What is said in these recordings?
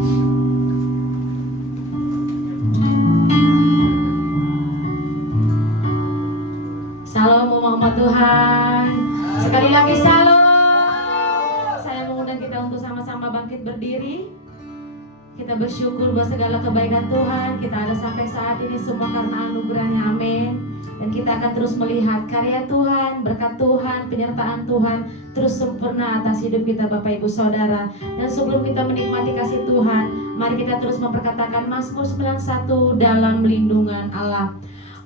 Shalom umat Tuhan. Sekali lagi shalom. Saya mengundang kita untuk sama-sama bangkit berdiri. Kita bersyukur buat segala kebaikan Tuhan. Kita ada sampai saat ini semua karena anugerahnya, amin. Dan kita akan terus melihat karya Tuhan, berkat Tuhan, penyertaan Tuhan terus sempurna atas hidup kita Bapak Ibu Saudara. Dan sebelum kita menikmati kasih Tuhan, mari kita terus memperkatakan Mazmur 91, dalam lindungan Allah.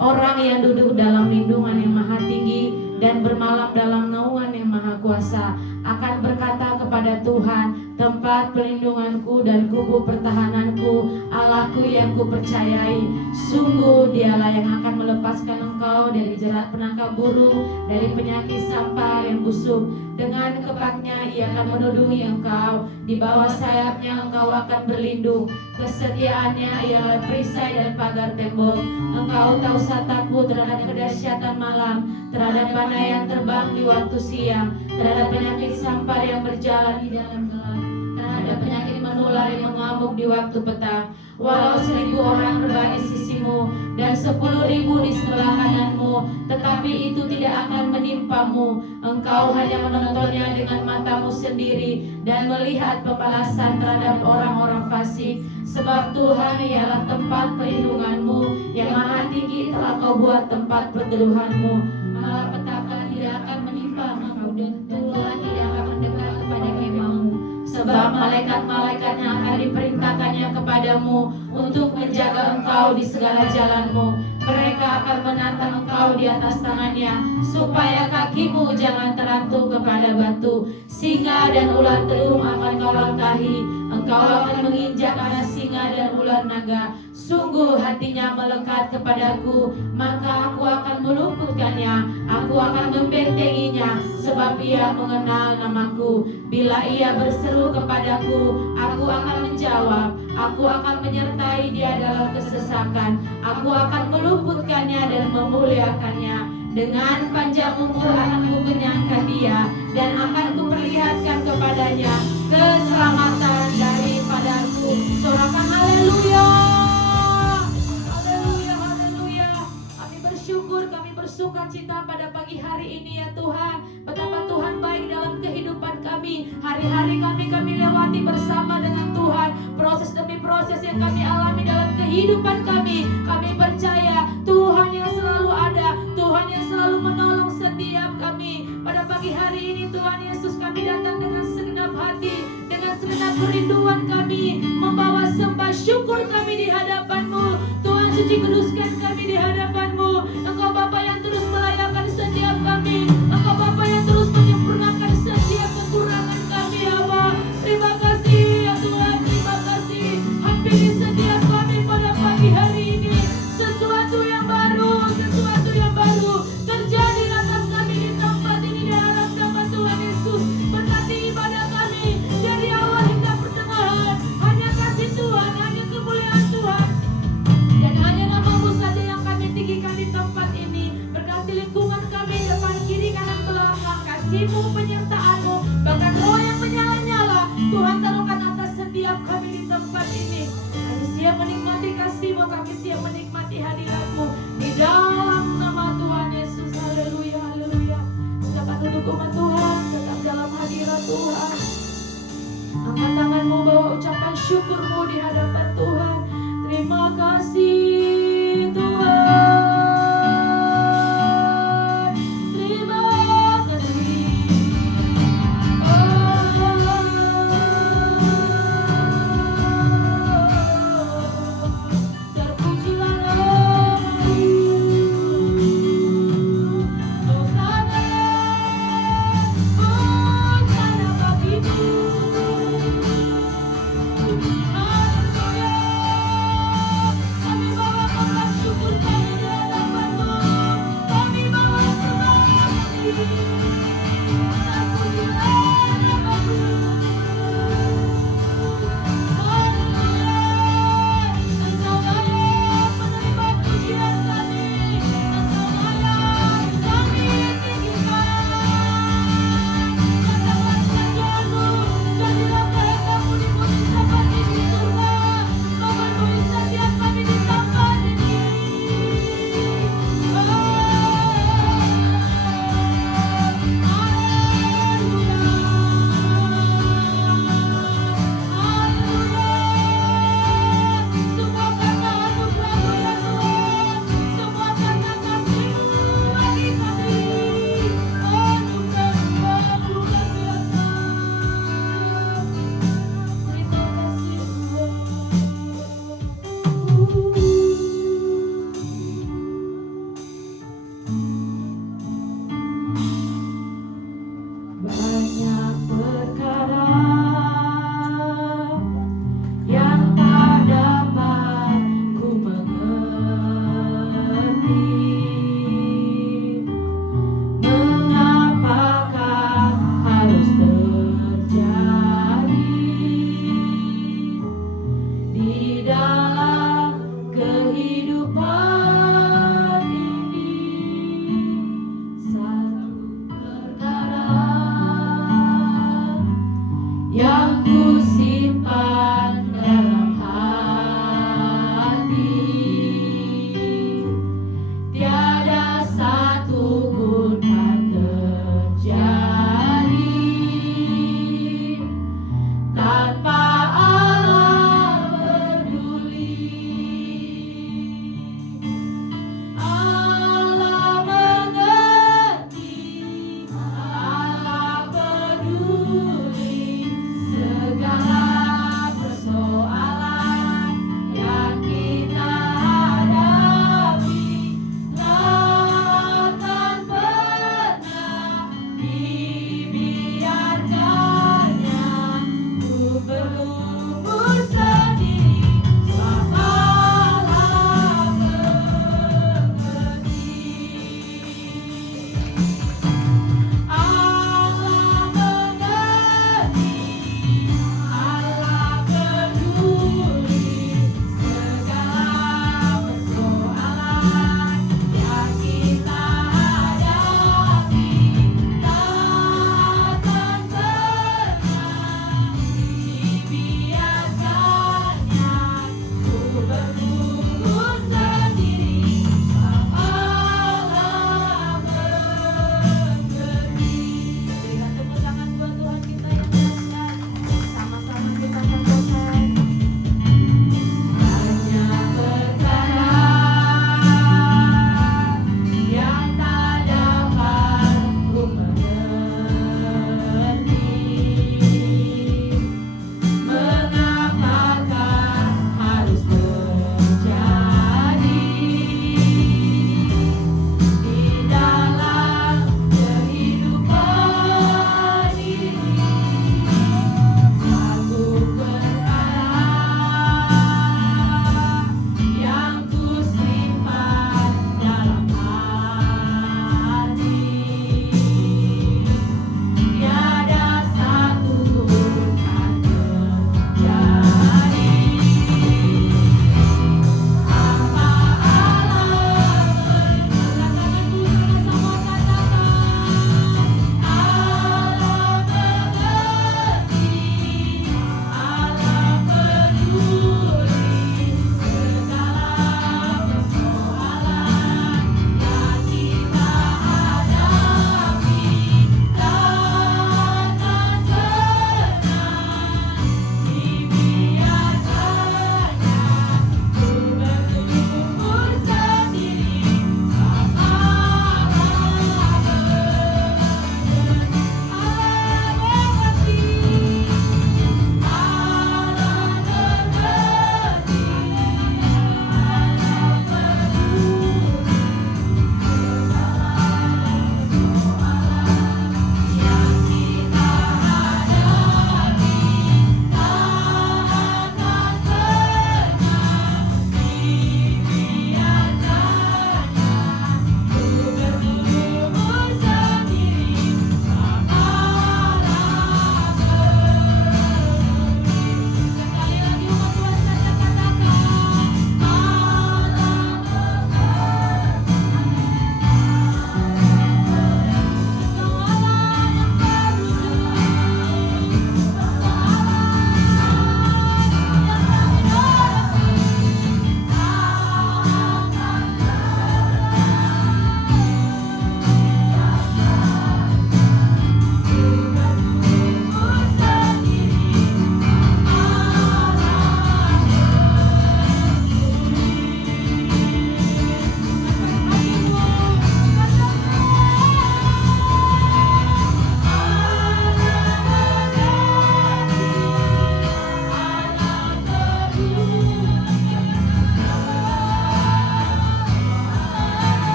Orang yang duduk dalam lindungan yang maha tinggi dan bermalam dalam naungan yang maha kuasa akan berkata kepada Tuhan, tempat pelindunganku dan kubu pertahananku, Allahku yang kupercayai. Sungguh dialah yang akan melepaskan engkau dari jerat penangkap burung, dari penyakit sampar yang busuk. Dengan kepaknya ia akan menudungi engkau, di bawah sayapnya engkau akan berlindung. Kesetiaannya ialah perisai dan pagar tembok. Engkau tahu takut terhadap kedahsyatan malam, terhadap panah yang terbang di waktu siang, terhadap penyakit sampar yang berjalan di dalam gelap, terhadap penyakit menular yang mengamuk di waktu petang. Walau 1000 orang berada di sisimu dan 10.000 di sebelah kananmu, tetapi itu tidak akan menimpamu. Engkau hanya menontonnya dengan matamu sendiri dan melihat pembalasan terhadap orang-orang fasik. Sebab Tuhan ialah tempat perlindunganmu, yang maha tinggi telah kau buat tempat perteduhanmu. Malapetaka tidak akan menimpamu dan Tuhan tidak akan mendekat kepada kemahmu. Sebab malaikat-malaikatnya akan diperintahkannya kepadamu untuk menjaga engkau di segala jalanmu. Mereka akan menantang engkau di atas tangannya, supaya kakimu jangan terantuk kepada batu. Singa dan ular telung akan kau langkahi. Engkau akan menginjak anak singa dan ular naga. Sungguh hatinya melekat kepadaku, maka aku akan meluputkannya. Aku akan membentenginya, sebab ia mengenal namaku. Bila ia berseru kepadaku, aku akan menjawab. Aku akan menyertai dia dalam kesesakan. Aku akan meluputkannya dan memuliakannya. Dengan panjang umur akan kukenyangkan dia, dan akan kuperlihatkan kepadanya keselamatan daripadaku. Sorakan haleluya. Haleluya, haleluya. Kami bersyukur, kami bersuka cita pada pagi hari ini ya Tuhan. Betapa Tuhan baik dalam kehidupan kami. Hari-hari kami lewati bersama dengan Tuhan. Proses demi proses yang kami alami dalam kehidupan kami. Kami percaya Tuhan yang selalu ada, Tuhan yang selalu menolong setiap kami. Pada pagi hari ini Tuhan Yesus, kami datang dengan segenap hati, dengan segenap kerinduan kami, membawa sembah syukur kami di hadapan-Mu. Tuhan suci kuduskan kami di hadapan-Mu. Engkau Bapa yang terus melayakan setiap kami. Engkau Bapa yang terus menyempurnakan setiap kekurangan kami ya Allah. Terima kasih ya Tuhan, terima kasih. Hampiri setiap kami pada pagi hari ini. Sesuatu yang baru terjadi atas kami di tempat ini di dalam nama Tuhan Yesus. Berkati ibadah kami dari awal hingga pertengahan. Hanya kasih Tuhan, hanya kemuliaan Tuhan, dan hanya nama-Mu saja yang kami tinggikan di tempat ini. Berkati lingkungan kami depan, kiri, kanan, belakang. Kasih-Mu, penyertaan-Mu, bahkan roh yang menyala-nyala Tuhan taruhkan atas setiap kami di tempat ini. Kami siap menikmati kasih-Mu, kami siap menikmati hadirat-Mu di dalam nama Tuhan Yesus. Haleluya, haleluya. Silakan duduk umat Tuhan, tetap dalam hadirat Tuhan. Angkat tanganmu, bawa ucapan syukur-Mu di hadapan Tuhan. Terima kasih Tuhan, terima kasih. Terpujilah nama-Mu. Hosana, Hosana bagimu. Haleluya. Aku simpan dalam hati, tiada satu pun kan terjadi tanpa Allah peduli. Allah mengerti, Allah peduli segala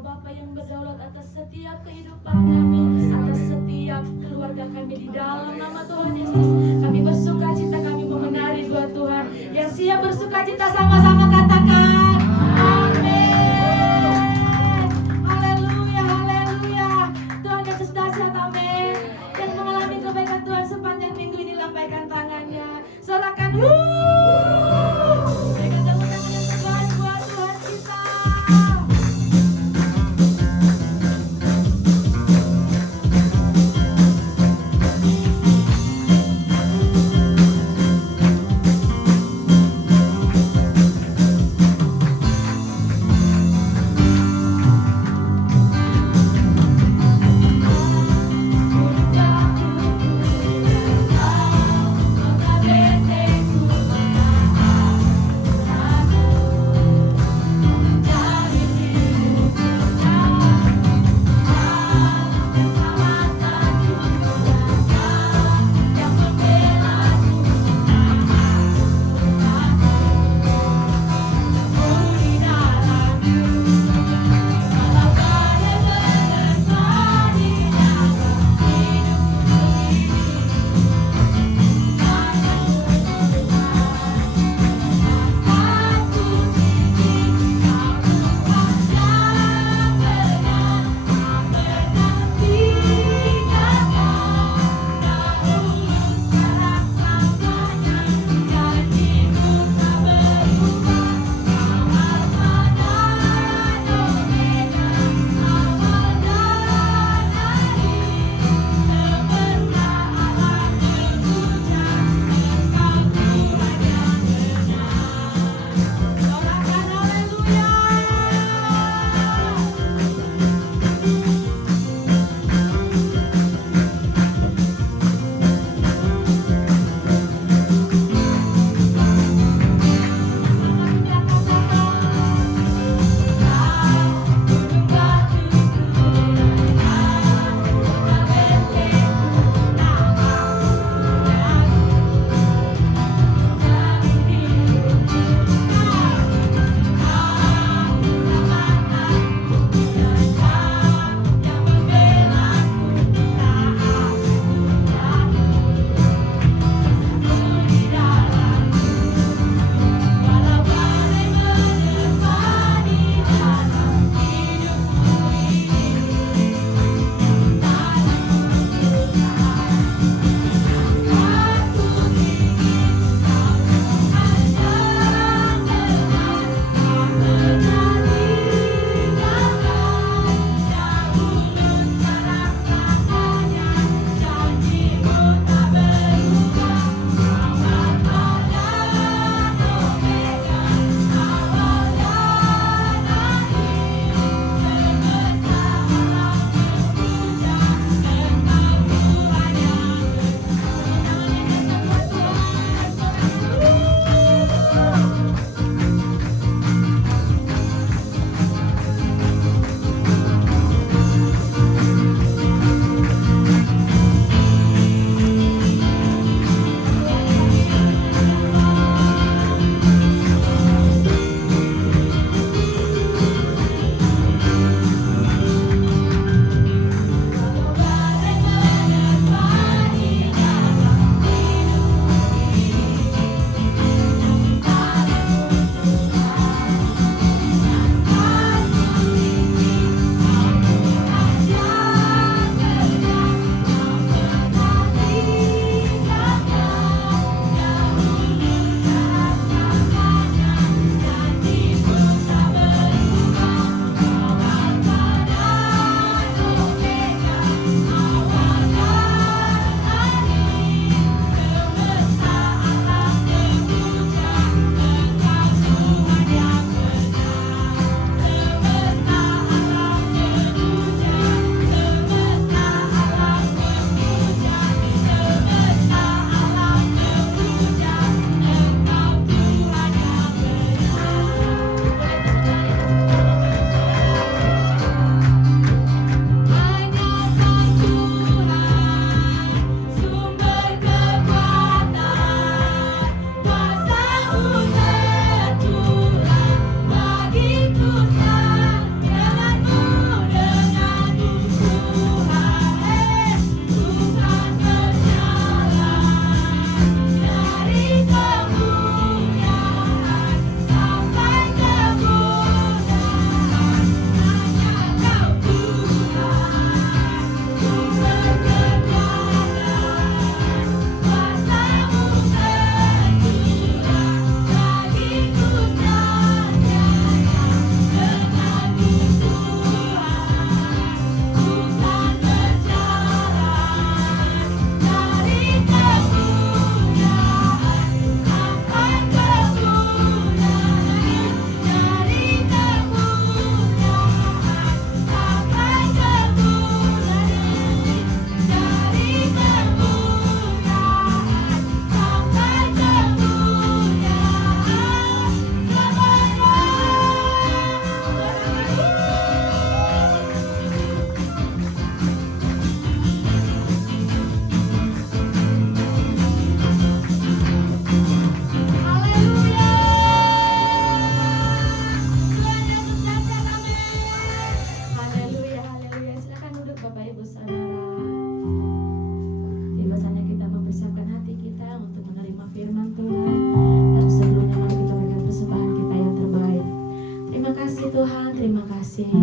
Engkau Bapa yang berdaulat atas setiap kehidupan kami, atas setiap keluarga kami di dalam nama Tuhan Yesus. Kami bersuka cita, kami memenari buat Tuhan. Yang siap bersuka cita sama-sama katakan amin. Haleluya, haleluya. Tuhan Yesus dahsyat, amin. Yang mengalami kebaikan Tuhan sepanjang minggu ini lambaikan tangannya. Sorakan berikan tepuk tangan yang terbaik buat Tuhan kita.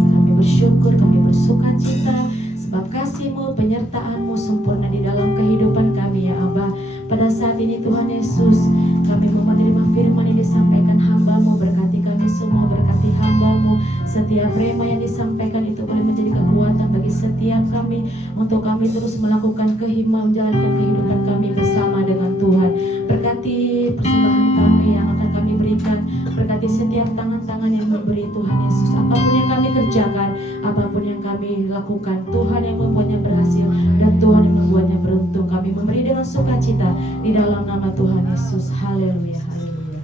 Kami bersyukur, kami bersuka cita, sebab kasih-Mu, penyertaan-Mu sempurna di dalam kehidupan kami ya Abah. Pada saat ini Tuhan Yesus, kami mau menerima firman yang disampaikan hamba-Mu. Berkati kami semua, berkati hamba-Mu. Setiap rema yang disampaikan itu boleh menjadi kekuatan bagi setiap kami, untuk kami terus melakukan menjalankan kehidupan kami bersama dengan Tuhan. Berkati persembahan kami yang akan kami berikan, berkati setiap tangan-tangan yang memberi Tuhan Yesus. Apapun yang kami kerjakan, apapun yang kami lakukan, Tuhan yang membuatnya berhasil dan Tuhan yang membuatnya beruntung. Kami memberi dengan sukacita di dalam nama Tuhan Yesus. Haleluya, haleluya.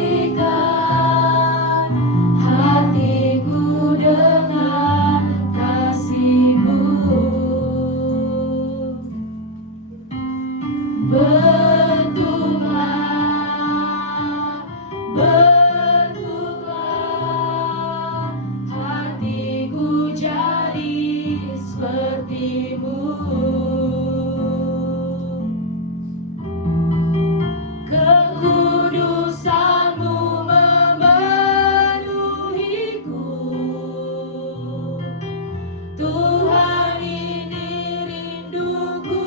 Pulihkan hatiku dengan kasih-Mu. Bentuklah hatiku jadi seperti-Mu. Kekudusan-Mu memenuhiku. Tuhan, ini rinduku.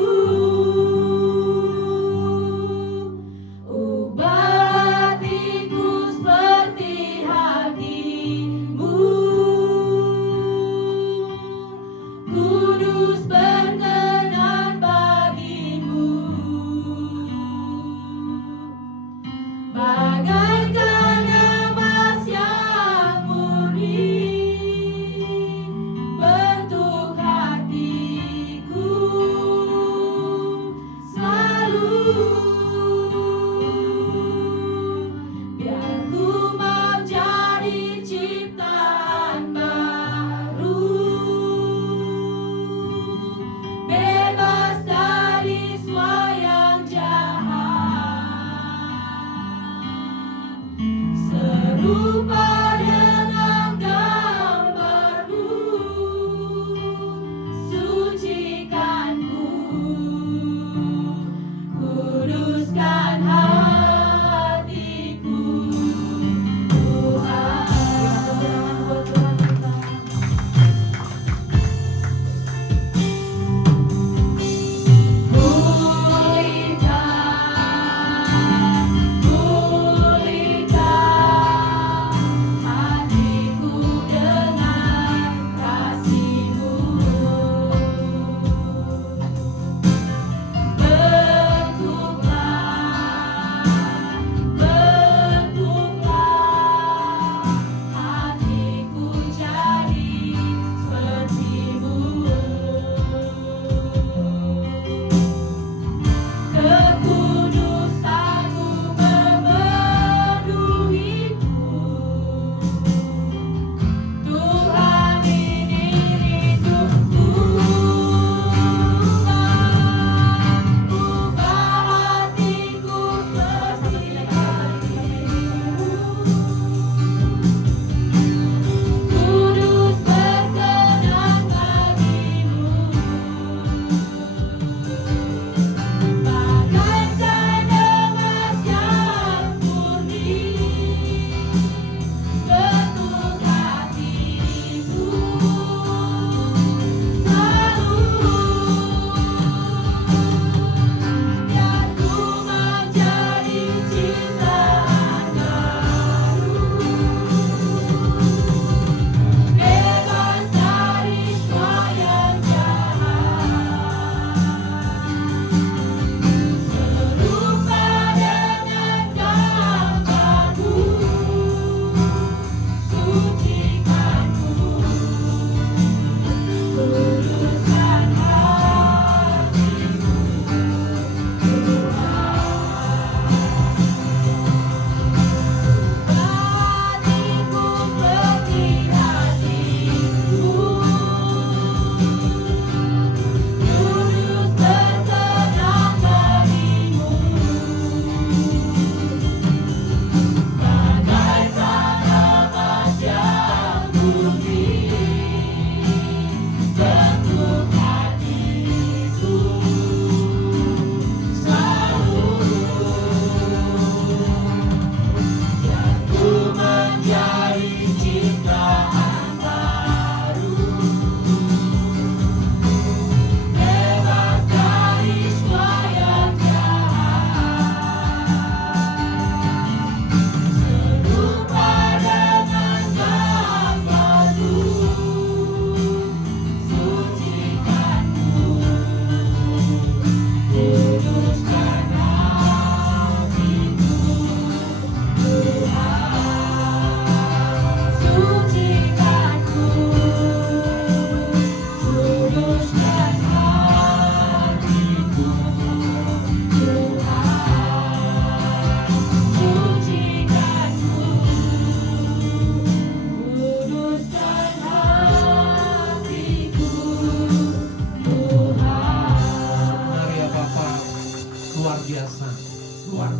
luar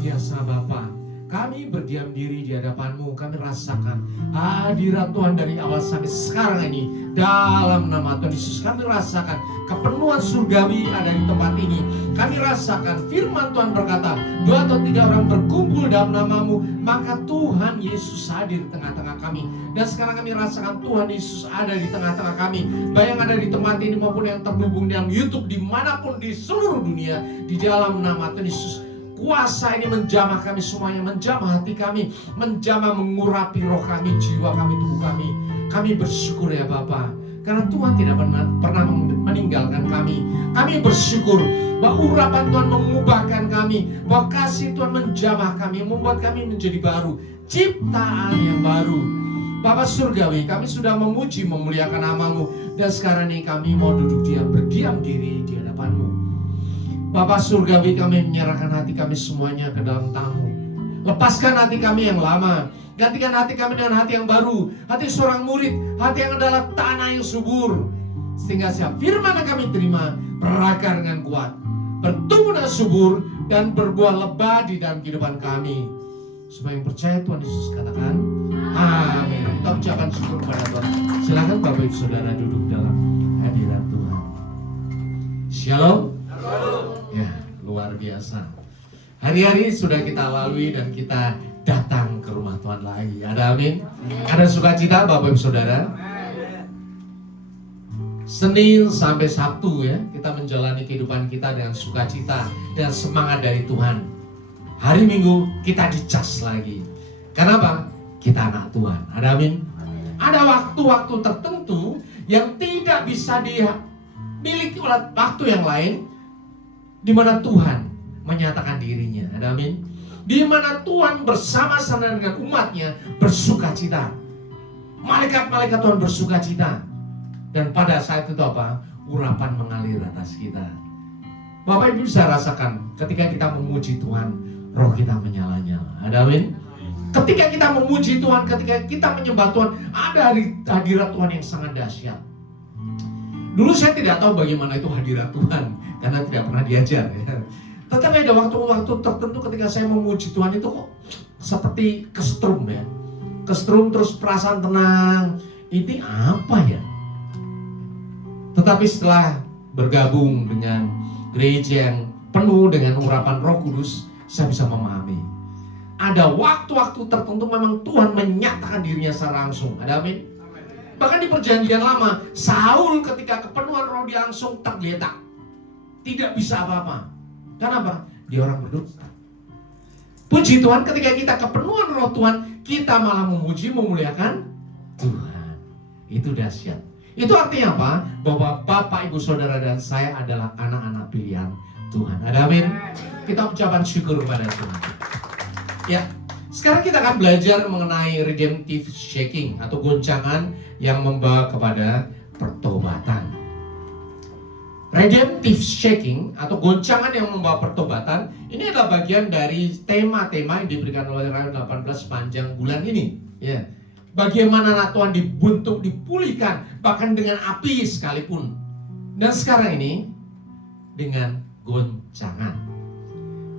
biasa Bapa. Kami berdiam diri di hadapan-Mu, kami rasakan hadirat Tuhan dari awal sampai sekarang ini. Dalam nama Tuhan Yesus kami rasakan kepenuhan surgawi ada di tempat ini. Kami rasakan firman Tuhan berkata, 2 atau 3 orang berkumpul dalam nama-Mu, maka Tuhan Yesus hadir di tengah-tengah kami. Dan sekarang kami rasakan Tuhan Yesus ada di tengah-tengah kami, baik yang ada di tempat ini maupun yang terhubung dalam YouTube, dimanapun di seluruh dunia. Di dalam nama Tuhan Yesus, kuasa ini menjamah kami semuanya, menjamah hati kami, menjamah mengurapi roh kami, jiwa kami, tubuh kami. Kami bersyukur ya Bapa, karena Tuhan tidak pernah meninggalkan kami. Kami bersyukur bahwa urapan Tuhan mengubahkan kami, bahwa kasih Tuhan menjamah kami, membuat kami menjadi baru, ciptaan yang baru. Bapa Surgawi, kami sudah memuji, memuliakan nama-Mu, dan sekarang ini kami mau berdiam diri di hadapan-Mu. Bapa Surgawi, kami menyerahkan hati kami semuanya ke dalam tangan-Mu. Lepaskan hati kami yang lama, gantikan hati kami dengan hati yang baru, hati seorang murid, hati yang adalah tanah yang subur, sehingga setiap firman yang kami terima berakar dengan kuat, bertumbuh dengan subur, dan berbuah lebat di dalam kehidupan kami. Supaya yang percaya Tuhan Yesus katakan amin. Kita ucapkan syukur kepada Tuhan. Silakan Bapak Ibu Saudara duduk dalam hadirat Tuhan. Shalom. Ya, luar biasa. Hari-hari sudah kita lalui dan kita datang ke rumah Tuhan lagi. Ada amin? Ada sukacita Bapak Ibu Saudara? Senin sampai Sabtu ya, kita menjalani kehidupan kita dengan sukacita dan semangat dari Tuhan. Hari Minggu kita dicas lagi. Kenapa? Kita anak Tuhan. Ada amin? Ada waktu-waktu tertentu yang tidak bisa dimiliki oleh waktu yang lain, di mana Tuhan menyatakan dirinya. Ada amin? Di mana Tuhan bersama-sama dengan umatnya bersukacita. Malaikat-malaikat Tuhan bersukacita. Dan pada saat itu apa? Urapan mengalir atas kita. Bapak Ibu bisa rasakan ketika kita memuji Tuhan, roh kita menyala-nyala. Ada amin? Ketika kita memuji Tuhan, ketika kita menyembah Tuhan, ada hadirat Tuhan yang sangat dahsyat. Dulu saya tidak tahu bagaimana itu hadirat Tuhan, karena tidak pernah diajar ya. Tetapi ada waktu-waktu tertentu ketika saya memuji Tuhan itu kok seperti kesetrum ya. Kesetrum terus perasaan tenang. Ini apa ya? Tetapi setelah bergabung dengan gereja yang penuh dengan urapan Roh Kudus, saya bisa memahami. Ada waktu-waktu tertentu memang Tuhan menyatakan dirinya secara langsung. Ada amin? Bahkan di perjanjian lama, Saul ketika kepenuhan roh dia langsung tergeletak. Tidak bisa apa-apa. Kenapa? Dia orang berdosa. Puji Tuhan, ketika kita kepenuhan roh Tuhan, kita malah memuji, memuliakan Tuhan. Itu dahsyat. Itu artinya apa? Bahwa Bapak, Ibu, Saudara, dan saya adalah anak-anak pilihan Tuhan. Ada amin? Kita ucapkan syukur kepada Tuhan. Ya, sekarang kita akan belajar mengenai redemptive shaking atau goncangan yang membawa kepada pertobatan. Redemptive shaking atau goncangan yang membawa pertobatan ini adalah bagian dari tema-tema yang diberikan oleh Rayon 18 sepanjang bulan ini. Ya, bagaimana anak Tuhan dibuntuk, dipulihkan bahkan dengan api sekalipun. Dan sekarang ini dengan goncangan.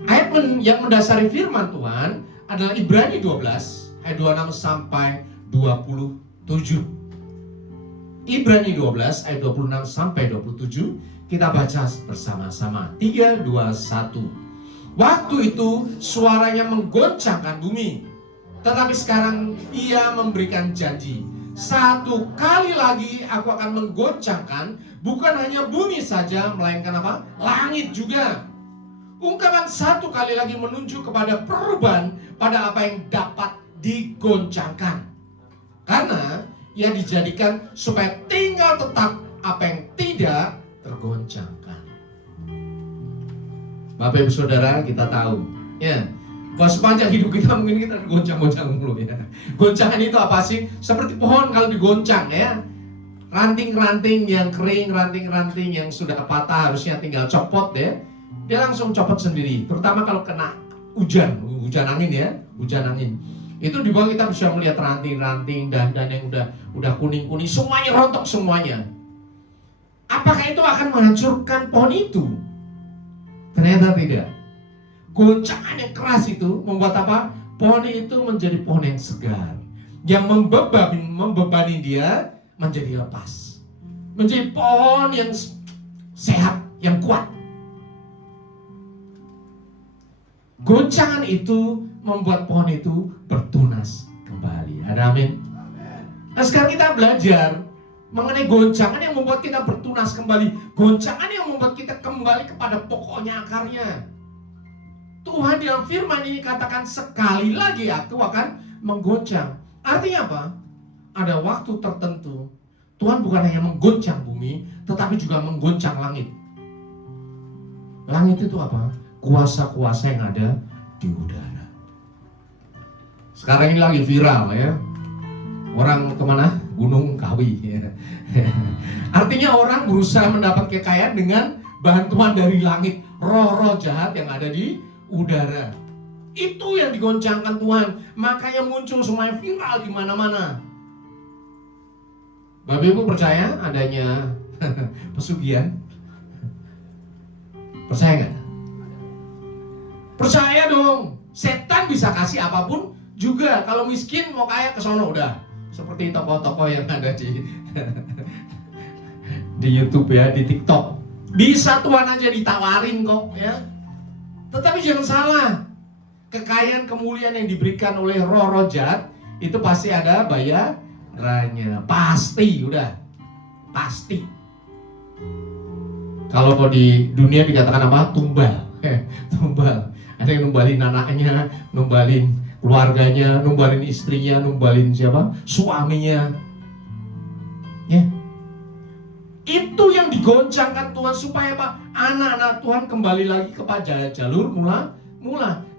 Ayat yang mendasari firman Tuhan adalah Ibrani 12 ayat 26 sampai 27. Ibrani 12 ayat 26 sampai 27 kita baca bersama-sama. 3, 2, 1. Waktu itu suaranya menggoncangkan bumi. Tetapi sekarang ia memberikan janji. Satu kali lagi aku akan menggoncangkan bukan hanya bumi saja, melainkan apa? Langit juga. Ungkapan satu kali lagi menunjuk kepada perubahan pada apa yang dapat digoncangkan. Karena ia dijadikan supaya tinggal tetap apa yang tidak tergoncangkan. Bapak Ibu Saudara, kita tahu ya, bahwa sepanjang hidup kita mungkin kita digoncang-goncang mulu ya. Goncangan itu apa sih? Seperti pohon kalau digoncang ya. Ranting-ranting yang kering, ranting-ranting yang sudah patah harusnya tinggal copot ya. Dia langsung copot sendiri, terutama kalau kena hujan angin ya, hujan angin. Itu di bawah kita bisa melihat ranting-ranting dan yang udah kuning-kuning, semuanya rontok semuanya. Apakah itu akan menghancurkan pohon itu? Ternyata tidak. goncangan yang keras itu membuat apa? Pohon itu menjadi pohon yang segar, yang membebani dia menjadi lepas, menjadi pohon yang sehat, yang kuat. Goncangan itu membuat pohon itu bertunas kembali. Ada amin? Nah sekarang kita belajar mengenai goncangan yang membuat kita bertunas kembali, goncangan yang membuat kita kembali kepada pokoknya, akarnya. Tuhan dalam firman ini katakan, sekali lagi aku akan menggoncang. Artinya apa? Ada waktu tertentu Tuhan bukan hanya menggoncang bumi, tetapi juga menggoncang langit. Langit itu apa? Kuasa-kuasa yang ada di udara. Sekarang ini lagi viral ya. Orang kemana? Gunung Kawi. Artinya orang berusaha mendapat kekayaan dengan bantuan dari langit. Roh-roh jahat yang ada di udara. Itu yang digoncangkan Tuhan. Makanya muncul semuanya viral di mana-mana. Bapak Ibu percaya adanya pesugihan? Percaya nggak? Percaya dong. Setan bisa kasih apapun juga. Kalau miskin mau kaya ke sono udah. Seperti tokoh-tokoh yang ada di YouTube ya, di TikTok. Bisa Tuhan aja ditawarin kok ya. Tetapi jangan salah, kekayaan kemuliaan yang diberikan oleh roh-roh jahat itu pasti ada bayarannya. Pasti, udah. Pasti. Kalau di dunia dikatakan apa? Tumbal. Tumbal. Ada yang numbalin anaknya, numbalin keluarganya, numbalin istrinya, numbalin siapa? Suaminya. Ya. Itu yang digoncangkan Tuhan supaya apa? Anak-anak Tuhan kembali lagi kepada jalur mula.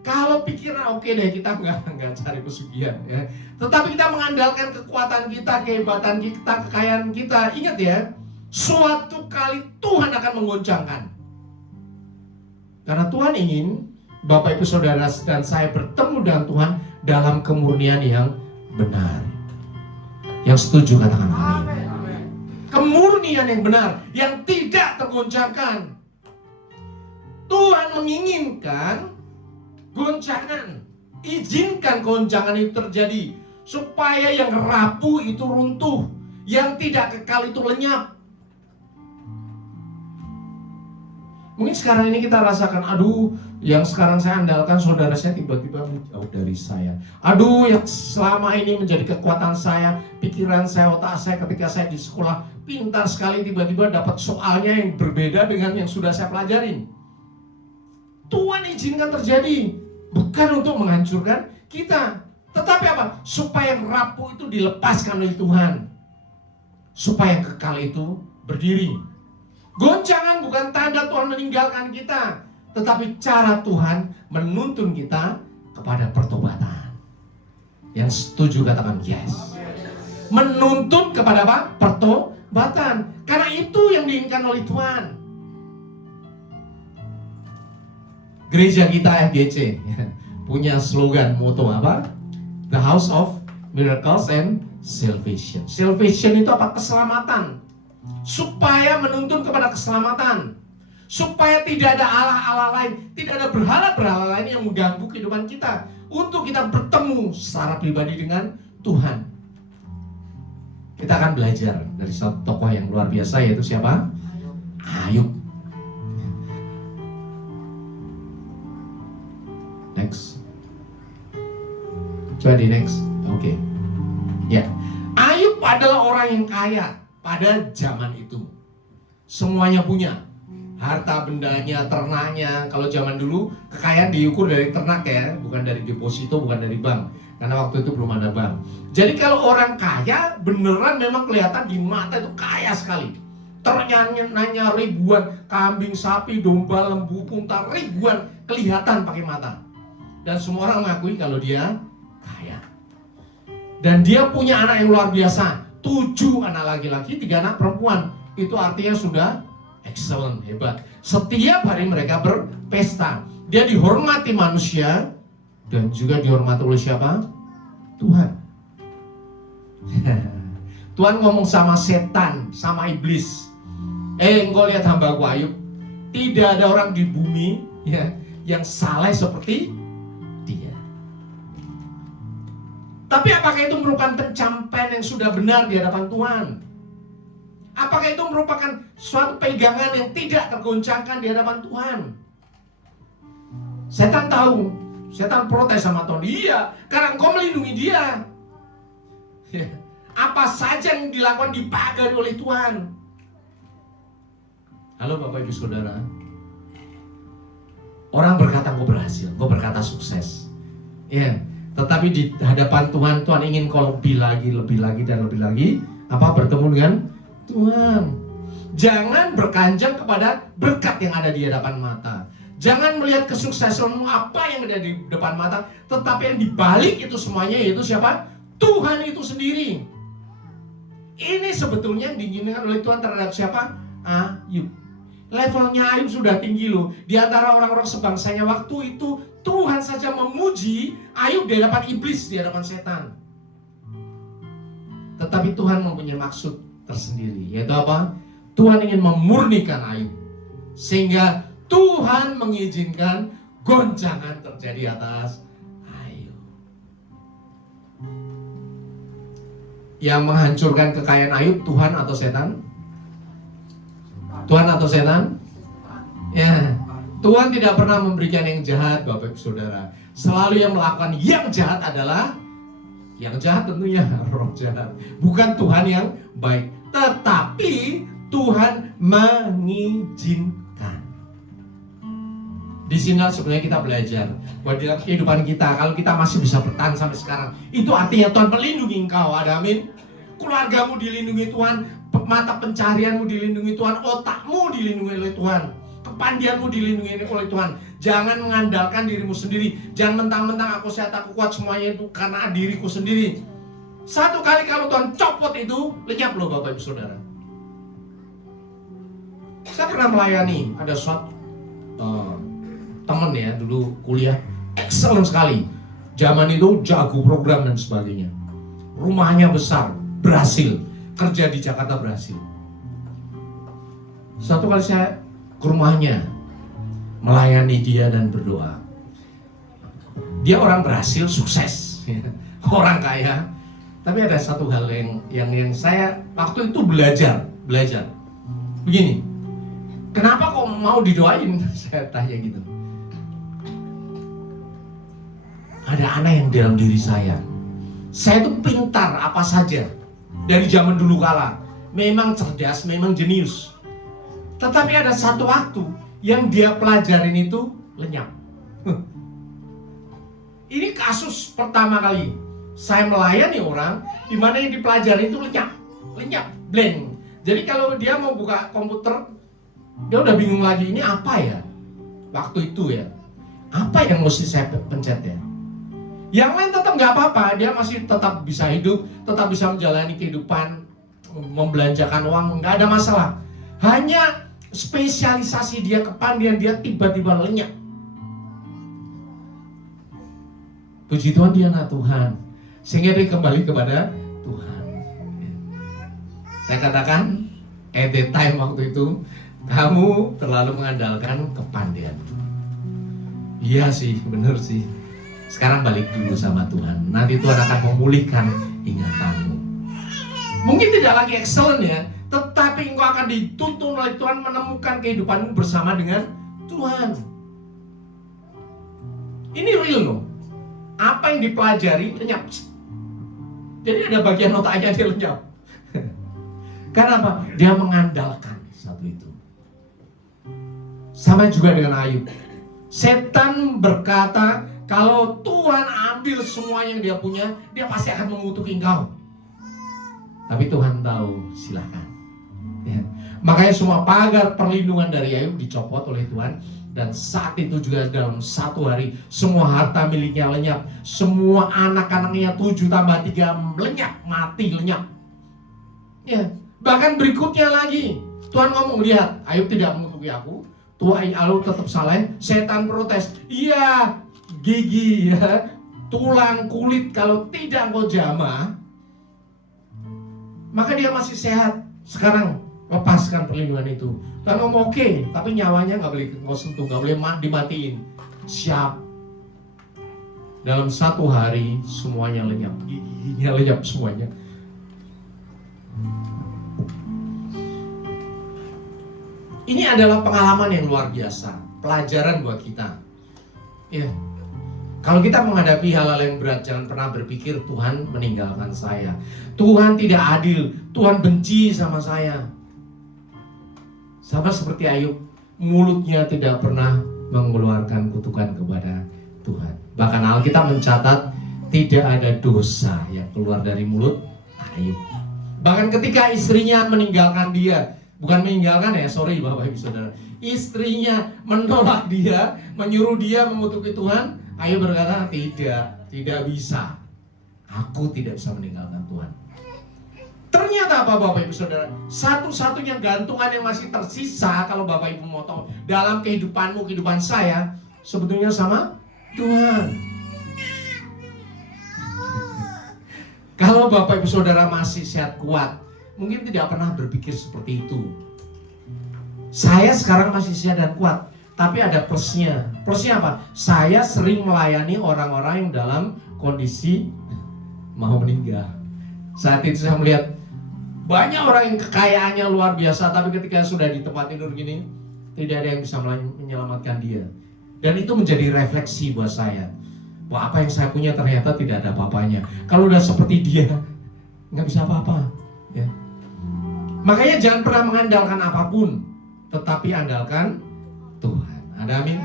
Kalau pikiran oke deh, kita nggak cari pesugihan ya. Tetapi kita mengandalkan kekuatan kita, kehebatan kita, kekayaan kita. Ingat ya, suatu kali Tuhan akan menggoncangkan. Karena Tuhan ingin Bapak Ibu Saudara dan saya bertemu dengan Tuhan dalam kemurnian yang benar. Yang setuju katakan amin. Kemurnian yang benar, yang tidak tergoncangkan. Tuhan menginginkan goncangan, izinkan goncangan itu terjadi supaya yang rapuh itu runtuh, yang tidak kekal itu lenyap. Mungkin sekarang ini kita rasakan, aduh, yang sekarang saya andalkan saudara saya tiba-tiba jauh dari saya. Aduh, yang selama ini menjadi kekuatan saya, pikiran saya, otak saya ketika saya di sekolah pintar sekali, tiba-tiba dapat soalnya yang berbeda dengan yang sudah saya pelajarin. Tuhan izinkan terjadi, bukan untuk menghancurkan kita, tetapi apa? Supaya yang rapuh itu dilepaskan oleh Tuhan, supaya yang kekal itu berdiri. Goncangan bukan tanda Tuhan meninggalkan kita, tetapi cara Tuhan menuntun kita kepada pertobatan. Yang setuju katakan yes. Menuntun kepada apa? Pertobatan. Karena itu yang diinginkan oleh Tuhan. Gereja kita FGC punya slogan, moto apa? The House of Miracles and Salvation. Salvation itu apa? Keselamatan. Supaya menuntun kepada keselamatan, supaya tidak ada Allah-Allah lain, tidak ada berhala-berhala lain yang mengganggu kehidupan kita, untuk kita bertemu secara pribadi dengan Tuhan. Kita akan belajar dari satu tokoh yang luar biasa, yaitu siapa? Ayub. Next. Coba di next. Oke. Ya. Ayub adalah orang yang kaya. Pada zaman itu semuanya punya, harta bendanya, ternaknya. Kalau zaman dulu kekayaan diukur dari ternak ya, bukan dari deposito, bukan dari bank, karena waktu itu belum ada bank. Jadi kalau orang kaya beneran memang kelihatan di mata itu kaya sekali. Ternaknya ribuan, kambing, sapi, domba, lembu, unta ribuan kelihatan pakai mata. Dan semua orang mengakui kalau dia kaya. Dan dia punya anak yang luar biasa. 7 anak laki-laki, 3 anak perempuan. Itu artinya sudah excellent, hebat. Setiap hari mereka berpesta. Dia dihormati manusia dan juga dihormati oleh siapa? Tuhan. Tuhan ngomong sama setan, sama iblis. Engkau lihat hambaku Ayub. Tidak ada orang di bumi ya yang saleh seperti dia. Tapi apakah itu merupakan pencapaian yang sudah benar di hadapan Tuhan? Apakah itu merupakan suatu pegangan yang tidak tergoncangkan di hadapan Tuhan? Setan tahu, setan protes sama Tuhan. Iya, karena engkau melindungi dia. Apa saja yang dilakukan dipagari oleh Tuhan. Halo Bapak Ibu Saudara. Orang berkata engkau berhasil, engkau berkata sukses. Ya, tetapi di hadapan Tuhan, Tuhan ingin kau lebih lagi dan lebih lagi. Apa? Bertemu dengan Tuhan. Jangan berkanjang kepada berkat yang ada di hadapan mata. Jangan melihat kesuksesanmu apa yang ada di depan mata, tetapi yang dibalik itu semuanya yaitu siapa? Tuhan itu sendiri. Ini sebetulnya yang diinginkan oleh Tuhan terhadap siapa? Ayub. Levelnya Ayub sudah tinggi loh. Di antara orang-orang sebangsanya waktu itu, Tuhan saja memuji Ayub di hadapan iblis, di hadapan setan. Tetapi Tuhan mempunyai maksud tersendiri, yaitu apa? Tuhan ingin memurnikan Ayub, sehingga Tuhan mengizinkan goncangan terjadi atas Ayub. Yang menghancurkan kekayaan Ayub, Tuhan atau setan? Tuhan atau setan? Ya, Tuhan tidak pernah memberikan yang jahat, Bapak Ibu Saudara. Selalu yang melakukan yang jahat adalah yang jahat, tentunya roh jahat. Bukan Tuhan yang baik, tetapi Tuhan mengizinkan. Di sini sebenarnya kita belajar bahwa dalam kehidupan kita, kalau kita masih bisa bertahan sampai sekarang, itu artinya Tuhan melindungi engkau. Ada amin. Keluargamu dilindungi Tuhan, mata pencarianmu dilindungi Tuhan, otakmu dilindungi oleh Tuhan, kepandianmu dilindungi oleh Tuhan. Jangan mengandalkan dirimu sendiri. Jangan mentang-mentang aku sehat, aku kuat, semuanya itu karena diriku sendiri. Satu kali kalau Tuhan copot itu, lenyap loh Bapak Ibu Saudara. Saya pernah melayani, ada suatu teman ya, dulu kuliah, excellent sekali. Zaman itu jago program dan sebagainya. Rumahnya besar, berhasil. Kerja di Jakarta berhasil. Satu kali saya ke rumahnya, melayani dia dan berdoa. Dia orang berhasil, sukses, orang kaya. Tapi ada satu hal yang saya waktu itu belajar. Begini, kenapa kok mau didoain? Saya tanya gitu. Ada anak yang dalam diri saya. Saya itu pintar apa saja dari zaman dulu kala. Memang cerdas, memang jenius. Tetapi ada satu waktu yang dia pelajarin itu lenyap. Ini kasus pertama kali saya melayani orang di mana yang dipelajari itu lenyap, blank. Jadi kalau dia mau buka komputer, dia udah bingung lagi, ini apa ya? Waktu itu ya, apa yang mesti saya pencet ya? Yang lain tetap nggak apa-apa, dia masih tetap bisa hidup, tetap bisa menjalani kehidupan, membelanjakan uang, nggak ada masalah. Hanya spesialisasi dia, kepandian dia tiba-tiba lenyap. Puji Tuhan, dia anak Tuhan, sehingga dia kembali kepada Tuhan. Saya katakan, at the time waktu itu, kamu terlalu mengandalkan kepandian. Iya sih, bener sih. Sekarang balik dulu sama Tuhan. Nanti Tuhan akan memulihkan ingatanmu. Mungkin tidak lagi excellent ya, tetapi engkau akan dituntun oleh Tuhan menemukan kehidupanmu bersama dengan Tuhan. Ini real loh. Apa yang dipelajari lenyap. Jadi ada bagian otaknya dia lenyap. Kenapa? Dia mengandalkan satu itu. Sama juga dengan Ayub. Setan berkata, kalau Tuhan ambil semua yang dia punya, dia pasti akan mengutuk engkau. Tapi Tuhan tahu, silakan. Ya. Makanya semua pagar perlindungan dari Ayub dicopot oleh Tuhan. Dan saat itu juga dalam satu hari, semua harta miliknya lenyap. Semua anak-anaknya 7 tambah 3 lenyap, mati lenyap. Ya. Bahkan berikutnya lagi, Tuhan ngomong, lihat, Ayub tidak mengutuki aku. Tuhan Ayub tetap salah. Setan protes, iya, gigi ya, tulang kulit kalau tidak engkau jamah, maka dia masih sehat. Sekarang lepaskan perlindungan itu. Tuhan ngomong oke, tapi nyawanya nggak boleh engkau sentuh, nggak boleh dimatiin. siap. Dalam satu hari semuanya lenyap, giginya lenyap semuanya. Ini adalah pengalaman yang luar biasa, pelajaran buat kita. Ya, kalau kita menghadapi hal-hal yang berat, jangan pernah berpikir Tuhan meninggalkan saya, Tuhan tidak adil, Tuhan benci sama saya. Sama seperti Ayub, mulutnya tidak pernah mengeluarkan kutukan kepada Tuhan. Bahkan Alkitab mencatat tidak ada dosa yang keluar dari mulut Ayub. Bahkan ketika istrinya meninggalkan dia, bukan meninggalkan ya, sorry Bapak Ibu Saudara, istrinya menolak dia, menyuruh dia mengutuki Tuhan, Ayub berkata, tidak bisa. Aku tidak bisa meninggalkan Tuhan. Ternyata apa Bapak Ibu Saudara? Satu-satunya gantungan yang masih tersisa, kalau Bapak Ibu mau tahu, dalam kehidupanmu, kehidupan saya, sebetulnya sama Tuhan. Kalau Bapak Ibu Saudara masih sehat kuat, mungkin tidak pernah berpikir seperti itu. Saya sekarang masih sehat dan kuat, tapi ada plusnya. Plusnya apa? Saya sering melayani orang-orang yang dalam kondisi mau meninggal. Saat itu saya melihat banyak orang yang kekayaannya luar biasa, tapi ketika sudah di tempat tidur gini, tidak ada yang bisa menyelamatkan dia. Dan itu menjadi refleksi buat saya. Wah, apa yang saya punya ternyata tidak ada apa-apanya. Kalau udah seperti dia, nggak bisa apa-apa. Ya. Makanya jangan pernah mengandalkan apapun, tetapi andalkan Tuhan. Ada amin?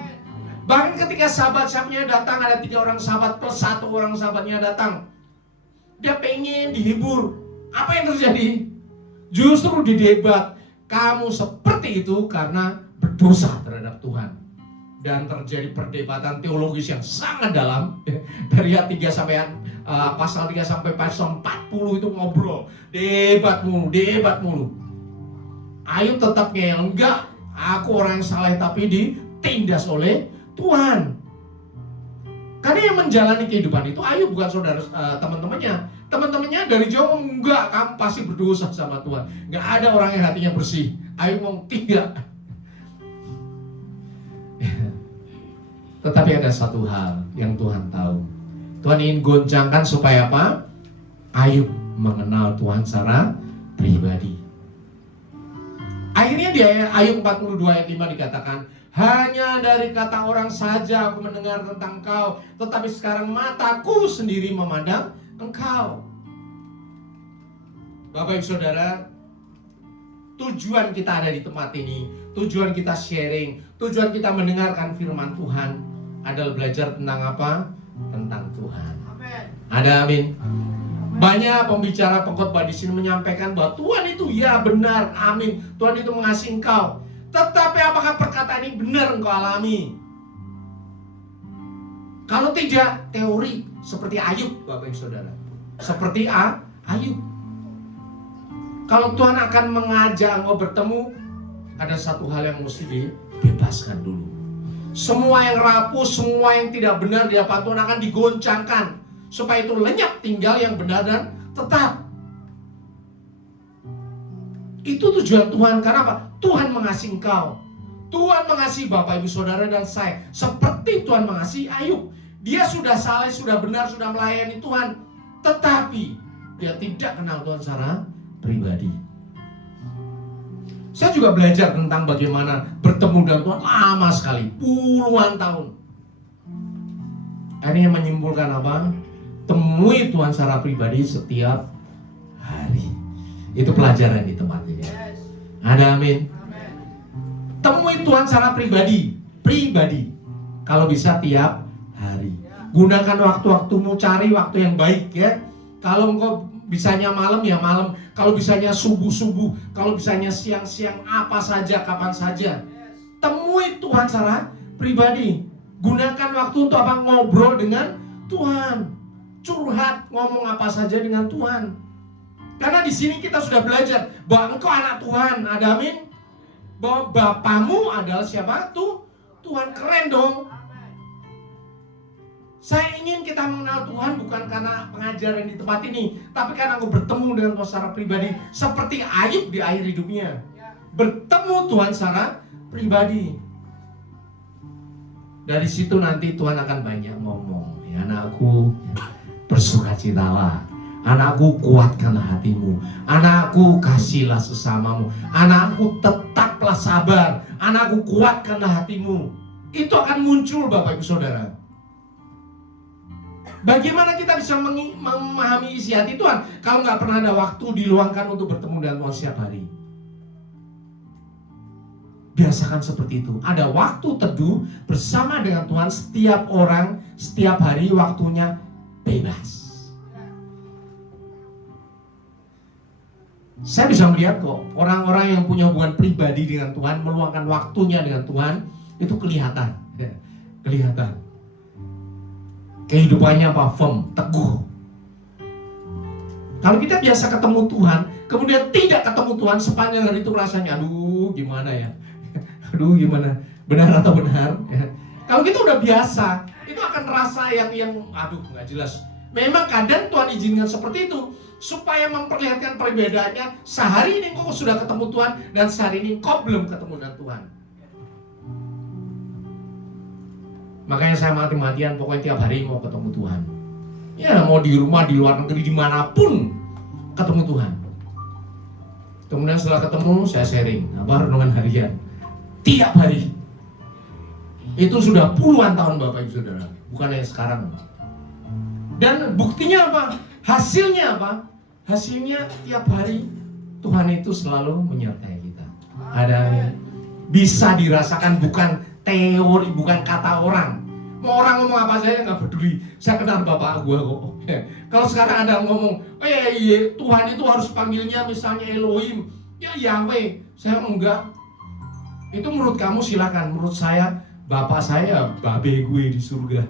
Bahkan ketika sahabat-sahabatnya datang, ada 3 orang sahabat plus 1 orang sahabatnya datang, dia pengen dihibur. Apa yang terjadi? Justru didebat, kamu seperti itu karena berdosa terhadap Tuhan. Dan terjadi perdebatan teologis yang sangat dalam. Dari ayat 3 sampai pasal 3 sampai pasal 40 itu ngobrol, debat mulu. Ayub tetap ngeyel, enggak, aku orang yang salah tapi ditindas oleh Tuhan. Karena yang menjalani kehidupan itu Ayub, bukan saudara teman-temannya. Teman-temannya dari jauh, enggak, kamu pasti berdosa sama Tuhan. Enggak ada orang yang hatinya bersih. Ayub ngomong tidak. Tetapi ada satu hal yang Tuhan tahu. Tuhan ingin goncangkan supaya apa? Ayub mengenal Tuhan secara pribadi. Akhirnya di Ayub 42 ayat 5 dikatakan, hanya dari kata orang saja aku mendengar tentang Engkau, tetapi sekarang mataku sendiri memandang Engkau. Bapak Ibu Saudara, tujuan kita ada di tempat ini, tujuan kita sharing, tujuan kita mendengarkan firman Tuhan adalah belajar tentang apa? Tentang Tuhan. Amen. Ada amin. Banyak pembicara pengkhotbah di sini menyampaikan bahwa Tuhan itu ya benar, amin. Tuhan itu mengasihi engkau. Tetapi apakah perkataan ini benar engkau alami? Kalau tidak, teori seperti Ayub, Bapak Ibu Saudara. Seperti Ayub. Kalau Tuhan akan mengajak engkau bertemu, ada satu hal yang mesti dibebaskan dulu. Semua yang rapuh, semua yang tidak benar di hadapan Tuhan akan digoncangkan, supaya itu lenyap, tinggal yang benar dan tetap. Itu tujuan Tuhan. Karena apa? Tuhan mengasihi engkau. Tuhan mengasihi Bapak Ibu Saudara dan saya, seperti Tuhan mengasihi Ayub. Dia sudah saleh, sudah benar, sudah melayani Tuhan, tetapi dia tidak kenal Tuhan secara pribadi. Saya juga belajar tentang bagaimana bertemu dengan Tuhan lama sekali, puluhan tahun. Ini yang menyimpulkan apa? Temui Tuhan secara pribadi setiap hari. Itu pelajaran di tempat ini. Ada amin. Temui Tuhan secara pribadi. Kalau bisa tiap hari. Gunakan waktu-waktumu, cari waktu yang baik ya. Kalau engkau bisanya malam ya malam, kalau bisanya subuh-subuh, kalau bisanya siang-siang, apa saja, kapan saja. Temui Tuhan secara pribadi. Gunakan waktu untuk apa? Ngobrol dengan Tuhan. Curhat, ngomong apa saja dengan Tuhan. Karena di sini kita sudah belajar bahwa engkau anak Tuhan, ada amin. Bahwa Bapamu adalah siapa? Tuhan. Keren dong. Saya ingin kita mengenal Tuhan bukan karena pengajaran di tempat ini, tapi karena aku bertemu dengan Tuhan secara pribadi, seperti Ayub di akhir hidupnya. Bertemu Tuhan secara pribadi. Dari situ nanti Tuhan akan banyak ngomong. Ya anakku, bersukacitalah. Anakku, kuatkanlah hatimu. Anakku, kasihlah sesamamu. Anakku, tetaplah sabar. Anakku, kuatkanlah hatimu. Itu akan muncul Bapak Ibu Saudara. Bagaimana kita bisa memahami isi hati Tuhan kalau nggak pernah ada waktu diluangkan untuk bertemu dengan Tuhan setiap hari? Biasakan seperti itu. Ada waktu teduh bersama dengan Tuhan. Setiap orang, setiap hari waktunya bebas. Saya bisa melihat kok orang-orang yang punya hubungan pribadi dengan Tuhan, meluangkan waktunya dengan Tuhan, itu kelihatan. Kelihatan. Kehidupannya apa? Firm, teguh. Kalau kita biasa ketemu Tuhan, kemudian tidak ketemu Tuhan sepanjang hari itu rasanya, aduh gimana ya? Aduh gimana? Benar atau benar? Ya. Kalau kita udah biasa, itu akan rasa yang aduh nggak jelas. Memang kadang Tuhan izinkan seperti itu supaya memperlihatkan perbedaannya. Sehari ini kau sudah ketemu Tuhan dan sehari ini kau belum ketemu dengan Tuhan. Makanya saya mati-matian pokoknya tiap hari mau ketemu Tuhan. Ya mau di rumah, di luar negeri, dimanapun ketemu Tuhan. Kemudian setelah ketemu saya sharing renungan harian tiap hari. Itu sudah puluhan tahun Bapak Ibu Saudara, bukan hanya sekarang. Dan buktinya apa? Hasilnya apa? Hasilnya tiap hari Tuhan itu selalu menyertai kita. Ada bisa dirasakan, bukan teori, bukan kata orang. Mau orang ngomong apa saja nggak peduli. Saya kenal Bapak gua kok. Kalau sekarang ada ngomong, Tuhan itu harus panggilnya misalnya Elohim, ya Yahweh. Saya enggak. Itu menurut kamu silakan. Menurut saya, Bapak saya babe gue di surga.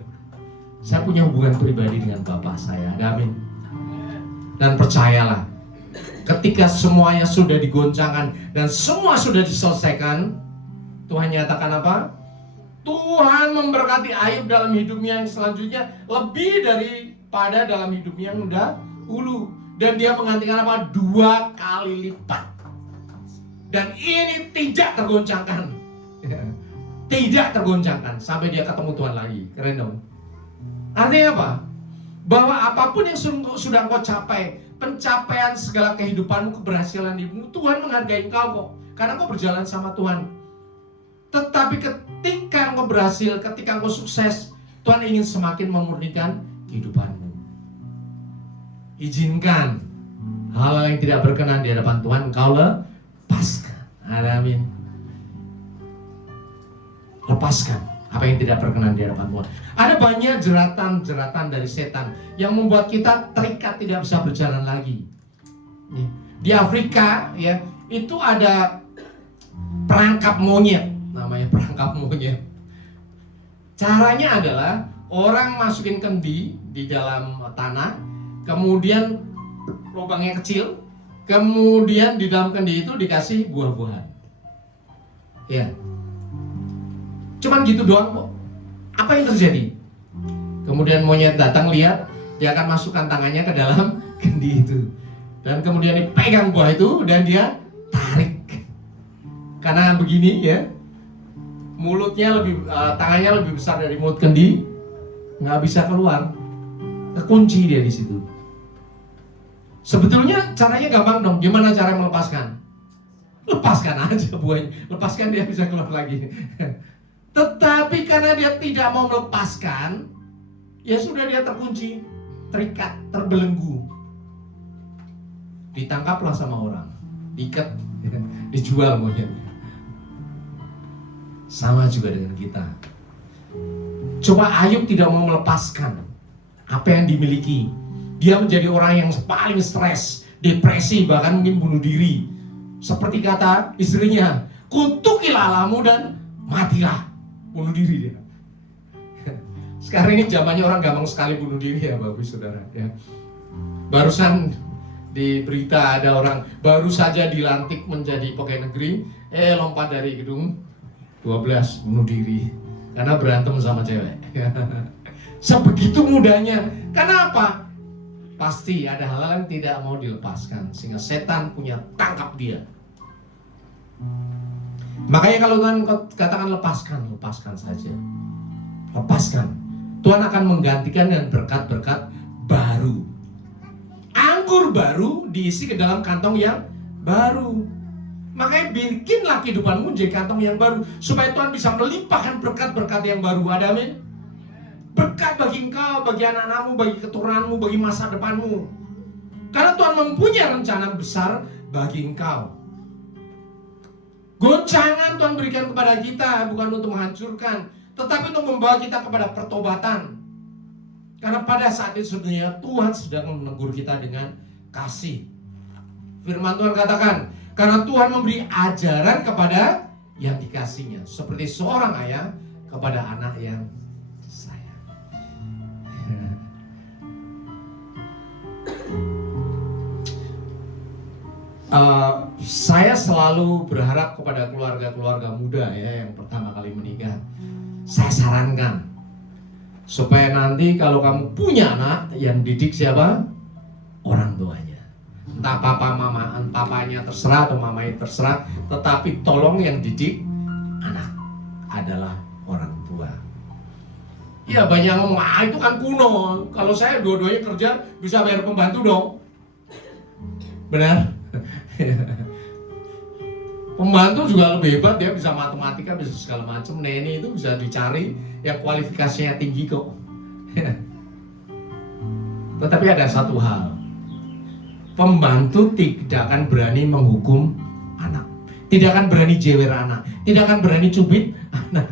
Saya punya hubungan pribadi dengan Bapak saya. Amin. Dan percayalah, ketika semuanya sudah digoncangkan dan semua sudah diselesaikan, Tuhan nyatakan apa? Tuhan memberkati Ayub dalam hidupnya yang selanjutnya lebih daripada dalam hidupnya yang dahulu. Dan dia menggantikan apa? 2 kali lipat. Dan ini tidak tergoncangkan. Tidak tergoncangkan sampai dia ketemu Tuhan lagi. Keren dong. Artinya apa? Bahwa apapun yang sudah engkau capai, pencapaian segala kehidupanmu, keberhasilan hidupmu, Tuhan menghargai engkau kok. Karena engkau berjalan sama Tuhan. Tetapi ketika engkau berhasil, ketika engkau sukses, Tuhan ingin semakin memurnikan kehidupanmu. Izinkan hal yang tidak berkenan di hadapan Tuhan engkau lepaskan. Amin. Lepaskan apa yang tidak berkenan di hadapan Tuhan. Ada banyak jeratan-jeratan dari setan yang membuat kita terikat, tidak bisa berjalan lagi. Di Afrika ya, itu ada perangkap monyet, namanya perangkap monyet. Caranya adalah orang masukin kendi di dalam tanah, kemudian lubangnya kecil, kemudian di dalam kendi itu dikasih buah-buahan. Ya. Cuman gitu doang kok. Apa yang terjadi? Kemudian monyet datang lihat, dia akan masukkan tangannya ke dalam kendi itu. Dan kemudian dipegang buah itu dan dia tarik. Karena begini ya, mulutnya tangannya lebih besar dari mulut kendi, nggak bisa keluar, kekunci dia di situ. Sebetulnya caranya gampang dong. Gimana cara melepaskan? Lepaskan aja buahnya, lepaskan dia bisa keluar lagi. Tetapi karena dia tidak mau melepaskan, ya sudah dia terkunci, terikat, terbelenggu. Ditangkaplah sama orang, diikat, dijual monyet. Sama juga dengan kita. Coba Ayub tidak mau melepaskan apa yang dimiliki. Dia menjadi orang yang paling stres, depresi, bahkan mungkin bunuh diri. Seperti kata istrinya, kutukilah Allahmu dan matilah. Bunuh diri dia. Sekarang ini zamannya orang gampang sekali bunuh diri ya Bapak Saudara ya. Barusan di berita ada orang baru saja dilantik menjadi pegawai negeri, lompat dari gedung 12 bunuh diri karena berantem sama cewek. Sebegitu mudahnya. Kenapa? Pasti ada hal-hal yang tidak mau dilepaskan sehingga setan punya tangkap dia. Makanya kalau Tuhan katakan lepaskan saja. lepaskan. Tuhan akan menggantikan dengan berkat-berkat baru. Anggur baru diisi ke dalam kantong yang baru. Makanya bikinlah kehidupanmu jadi kantong yang baru, supaya Tuhan bisa melimpahkan berkat-berkat yang baru. Ada amin? Berkat bagi engkau, bagi anak-anakmu, bagi keturunanmu, bagi masa depanmu. Karena Tuhan mempunyai rencana besar bagi engkau. Goncangan Tuhan berikan kepada kita bukan untuk menghancurkan, tetapi untuk membawa kita kepada pertobatan. Karena pada saat itu sebenarnya Tuhan sedang menegur kita dengan kasih. Firman Tuhan katakan, karena Tuhan memberi ajaran kepada yang dikasihnya, seperti seorang ayah kepada anak yang sayang. Saya selalu berharap kepada keluarga-keluarga muda ya, yang pertama kali menikah. Saya sarankan supaya nanti kalau kamu punya anak, yang didik siapa? Orang tuanya. Entah papa mama, papanya terserah atau mamanya terserah, tetapi tolong yang didik anak adalah orang tua. Ya banyak ngomong, itu kan kuno. Kalau saya dua-duanya kerja bisa bayar pembantu dong. Benar? Pembantu juga lebih hebat, dia bisa matematika, bisa segala macam. Neni itu bisa dicari yang kualifikasinya tinggi kok. Tetapi ada satu hal, pembantu tidak akan berani menghukum anak, tidak akan berani jewer anak, tidak akan berani cubit anak,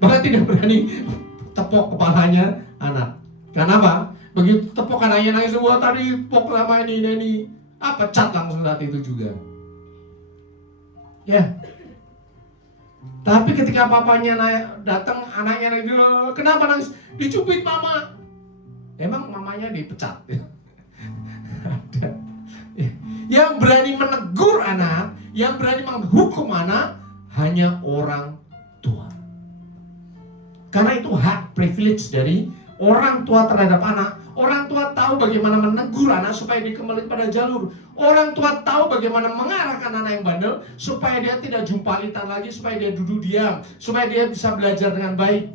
bahkan tidak berani tepok kepalanya anak. Kenapa? Begitu tepok anaknya nangis, wah tadi tepok sama ini, pecat langsung saat itu juga. Ya. Tapi ketika papanya datang, anaknya nangis, kenapa nangis? Dicubit mama. Emang mamanya dipecat. Yang berani menegur anak, yang berani menghukum anak hanya orang tua. Karena itu hak privilege dari orang tua terhadap anak. Orang tua tahu bagaimana menegur anak supaya dia kembali pada jalur. Orang tua tahu bagaimana mengarahkan anak yang bandel supaya dia tidak jumpalitan lagi, supaya dia duduk diam, supaya dia bisa belajar dengan baik.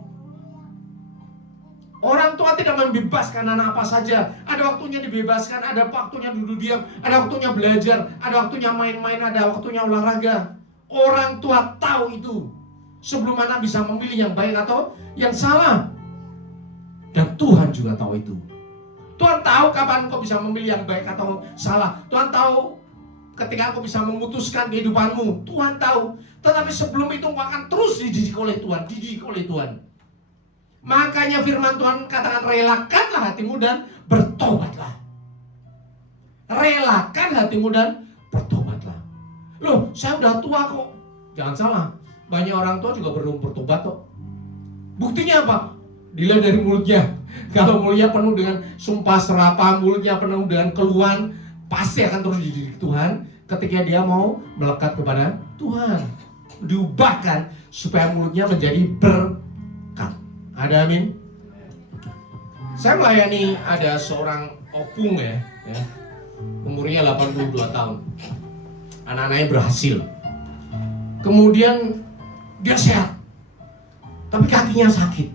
Orang tua tidak membebaskan anak apa saja. Ada waktunya dibebaskan, ada waktunya duduk diam, ada waktunya belajar, ada waktunya main-main, ada waktunya olahraga. Orang tua tahu itu sebelum anak bisa memilih yang baik atau yang salah. Dan Tuhan juga tahu itu. Tuhan tahu kapan kau bisa memilih yang baik atau salah. Tuhan tahu ketika kau bisa memutuskan kehidupanmu. Tuhan tahu. Tetapi sebelum itu kau akan terus dididik oleh Tuhan, Makanya firman Tuhan katakan, relakanlah hatimu dan bertobatlah. Relakan hatimu dan bertobatlah. Loh, saya udah tua kok. Jangan salah, banyak orang tua juga belum bertobat kok. Buktinya apa? Dilihat dari mulutnya. Kalau mulutnya penuh dengan sumpah serapah, mulutnya penuh dengan keluhan, pasti akan terus dididik Tuhan ketika dia mau melekat kepada Tuhan. Diubahkan supaya mulutnya menjadi berkat. Ada amin? Saya melayani ada seorang opung ya, umurnya 82 tahun. Anak-anaknya berhasil. Kemudian dia sehat, tapi kakinya sakit.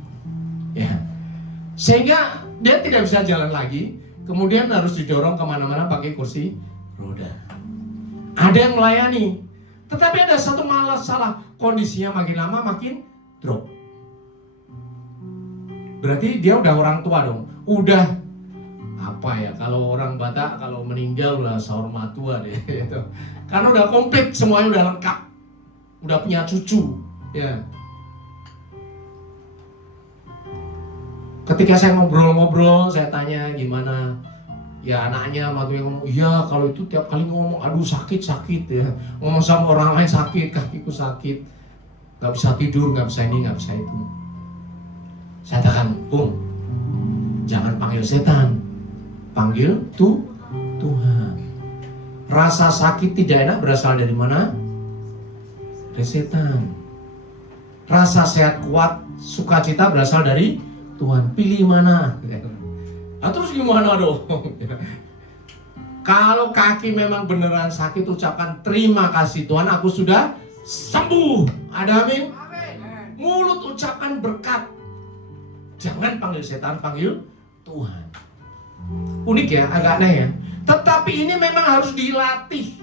Ya. Sehingga dia tidak bisa jalan lagi, kemudian harus didorong kemana-mana pakai kursi roda. Ada yang melayani, tetapi ada satu masalah, kondisinya makin lama makin drop. Berarti dia udah orang tua dong, udah apa ya, kalau orang Batak kalau meninggal udah sahur matua deh, gitu. Karena udah komplit, semuanya udah lengkap, udah punya cucu, ya. Ketika saya ngobrol-ngobrol, saya tanya gimana, ya anaknya waktu ngomong, iya kalau itu tiap kali ngomong, aduh sakit ya, ngomong sama orang lain sakit, kakiku sakit, nggak bisa tidur, nggak bisa ini, nggak bisa itu. Saya katakan, Bung, jangan panggil setan, panggil Tuhan. Rasa sakit tidak enak berasal dari mana? Dari setan. Rasa sehat kuat, sukacita berasal dari Tuhan. Pilih mana? Nah, terus gimana dong? Kalau kaki memang beneran sakit, ucapkan terima kasih Tuhan, aku sudah sembuh. Ada amin? Mulut ucapkan berkat. Jangan panggil setan, panggil Tuhan. Unik ya, agak aneh ya. Tetapi ini memang harus dilatih.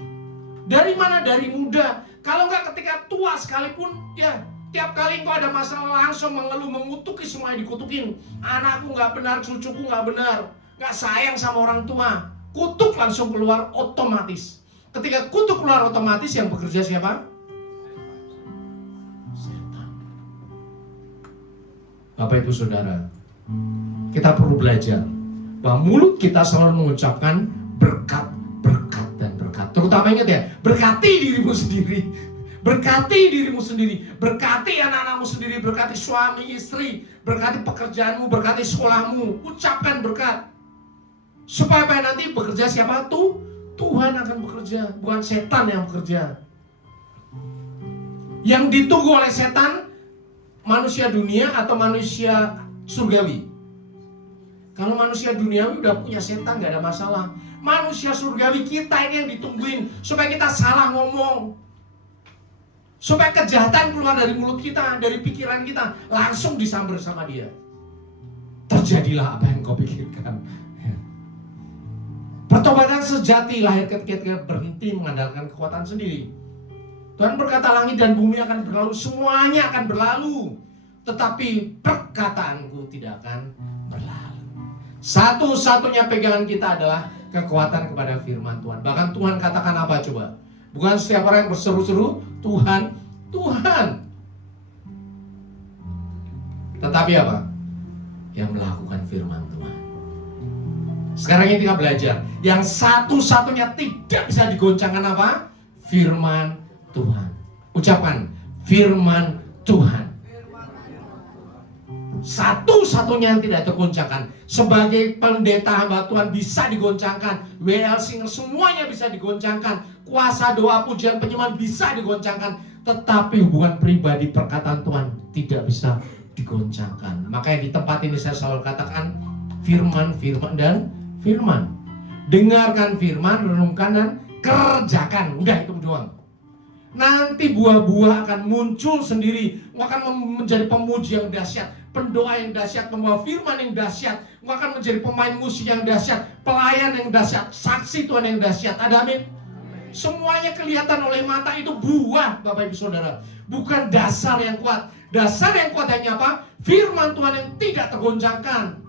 Dari mana? Dari muda. Kalau nggak ketika tua sekalipun, ya tiap kali engkau ada masalah langsung mengeluh, mengutuki semua yang dikutukin. Anakku nggak benar, cucuku nggak benar, nggak sayang sama orang tua. Kutuk langsung keluar otomatis. Ketika kutuk keluar otomatis, yang bekerja siapa? Setan. Bapak Ibu Saudara, kita perlu belajar bahwa mulut kita selalu mengucapkan berkat, berkat, dan berkat. Terutama ingat ya, berkati dirimu sendiri. Berkati dirimu sendiri, berkati anak-anakmu sendiri, berkati suami, istri, berkati pekerjaanmu, berkati sekolahmu. Ucapkan berkat. Supaya nanti bekerja siapa? Tuhan akan bekerja, bukan setan yang bekerja. Yang ditunggu oleh setan, manusia dunia atau manusia surgawi. Kalau manusia duniawi udah punya setan, gak ada masalah. Manusia surgawi kita ini yang ditungguin, supaya kita salah ngomong, supaya kejahatan keluar dari mulut kita, dari pikiran kita, langsung disamber sama dia. Terjadilah apa yang kau pikirkan. Pertobatan sejati lahir ketika kita berhenti mengandalkan kekuatan sendiri. Tuhan berkata, langit dan bumi akan berlalu, semuanya akan berlalu, tetapi perkataanku tidak akan berlalu. Satu-satunya pegangan kita adalah kekuatan kepada firman Tuhan. Bahkan Tuhan katakan apa coba? Bukan setiap orang yang berseru-seru Tuhan, Tuhan. Tetapi apa? Yang melakukan firman Tuhan. Sekarang ini kita belajar. Yang satu-satunya tidak bisa digoncangkan apa? Firman Tuhan. Ucapkan, firman Tuhan. Satu-satunya yang tidak tergoncangkan. Sebagai pendeta hamba Tuhan bisa digoncangkan. WL Singer semuanya bisa digoncangkan. Kuasa doa, pujian, penyembahan bisa digoncangkan. Tetapi hubungan pribadi perkataan Tuhan tidak bisa digoncangkan. Makanya di tempat ini saya selalu katakan firman, firman, dan firman. Dengarkan firman, renungkan, dan kerjakan. Udah itu doang. Nanti buah-buah akan muncul sendiri. Engkau akan menjadi pemuji yang dahsyat, pendoa yang dahsyat, pembawa firman yang dahsyat. Engkau akan menjadi pemain musik yang dahsyat, pelayan yang dahsyat, saksi Tuhan yang dahsyat. Ada amin? Semuanya kelihatan oleh mata, itu buah, Bapak Ibu Saudara. Bukan dasar yang kuat. Dasar yang kuat hanya apa? Firman Tuhan yang tidak tergoncangkan.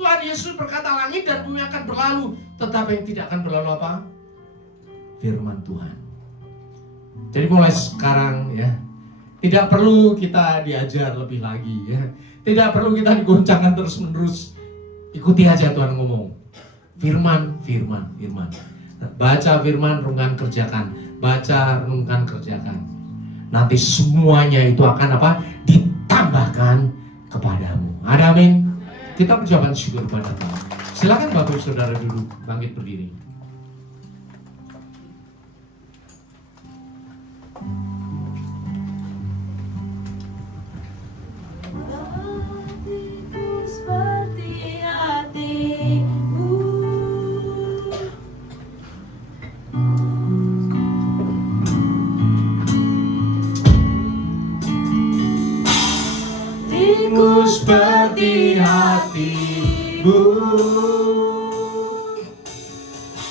Tuhan Yesus berkata, langit dan bumi akan berlalu, tetapi yang tidak akan berlalu apa? Firman Tuhan. Jadi mulai sekarang ya, tidak perlu kita diajar lebih lagi ya. Tidak perlu kita digoncangkan terus-menerus. Ikuti aja Tuhan ngomong. Firman, firman, firman. Baca firman, renungkan, kerjakan. Baca, renungkan, kerjakan. Nanti semuanya itu akan apa? Ditambahkan kepadamu. Ada amin? Kita berjalan syukur pada Tuhan. Silakan Bapak Saudara duduk, bangkit berdiri. Seperti hatimu,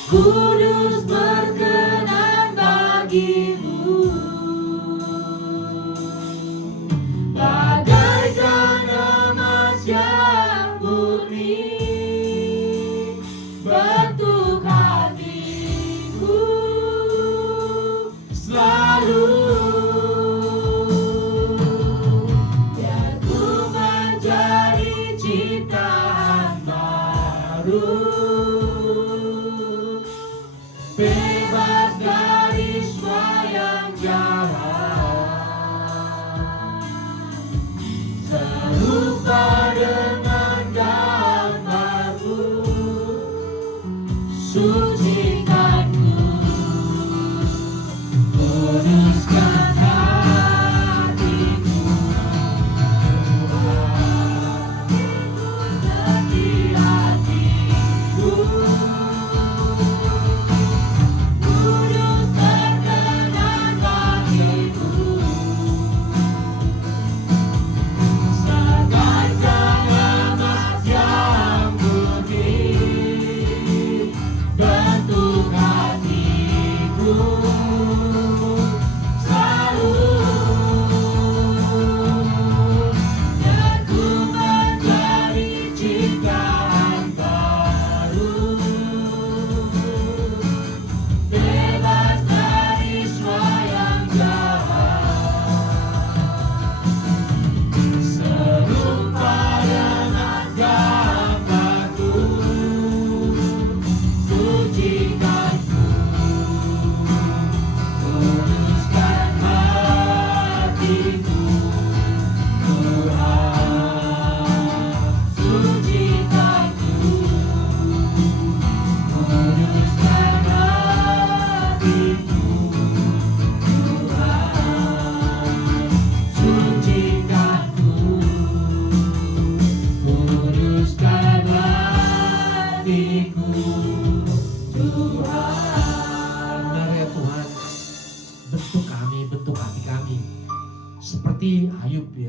kudus berkenan bagimu, bagaikan emas yang murni, bentuk hatiku selalu. Bebas dari semua yang jahat, serupa dengan gambar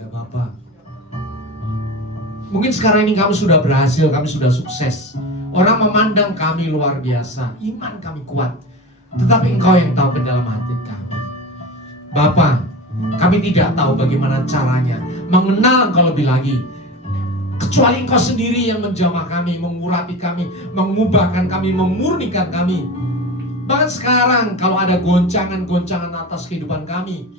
Ya Bapa, mungkin sekarang ini kami sudah berhasil, kami sudah sukses. Orang memandang kami luar biasa, iman kami kuat. Tetapi Engkau yang tahu ke dalam hati kami. Bapa, kami tidak tahu bagaimana caranya mengenal Engkau lebih lagi. Kecuali Engkau sendiri yang menjamah kami, mengurapi kami, mengubahkan kami, memurnikan kami. Bahkan sekarang kalau ada goncangan-goncangan atas kehidupan kami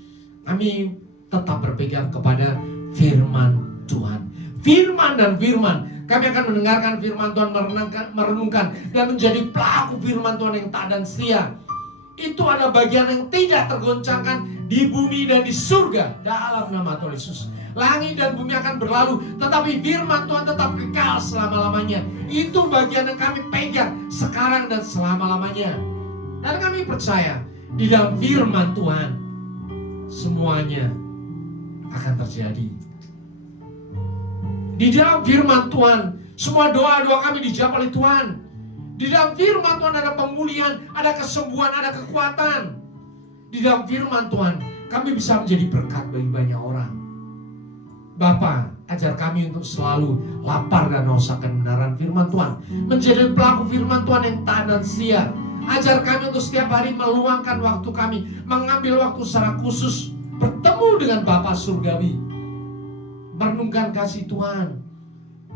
tetap berpegang kepada firman Tuhan. Firman dan firman. Kami akan mendengarkan firman Tuhan, merenungkan dan menjadi pelaku firman Tuhan yang taat dan setia. Itu adalah bagian yang tidak tergoncangkan di bumi dan di surga dalam nama Tuhan Yesus. Langit dan bumi akan berlalu, tetapi firman Tuhan tetap kekal selama-lamanya. Itu bagian yang kami pegang sekarang dan selama-lamanya. Dan kami percaya di dalam firman Tuhan semuanya akan terjadi. Di dalam firman Tuhan semua doa-doa kami dijawab oleh Tuhan. Di dalam firman Tuhan ada pemulihan, ada kesembuhan, ada kekuatan. Di dalam firman Tuhan kami bisa menjadi berkat bagi banyak orang. Bapa, ajar kami untuk selalu lapar dan haus akan kebenaran firman Tuhan, menjadi pelaku firman Tuhan yang taat dan setia. Ajar kami untuk setiap hari meluangkan waktu kami, mengambil waktu secara khusus bertemu dengan Bapa surgawi, merenungkan kasih Tuhan,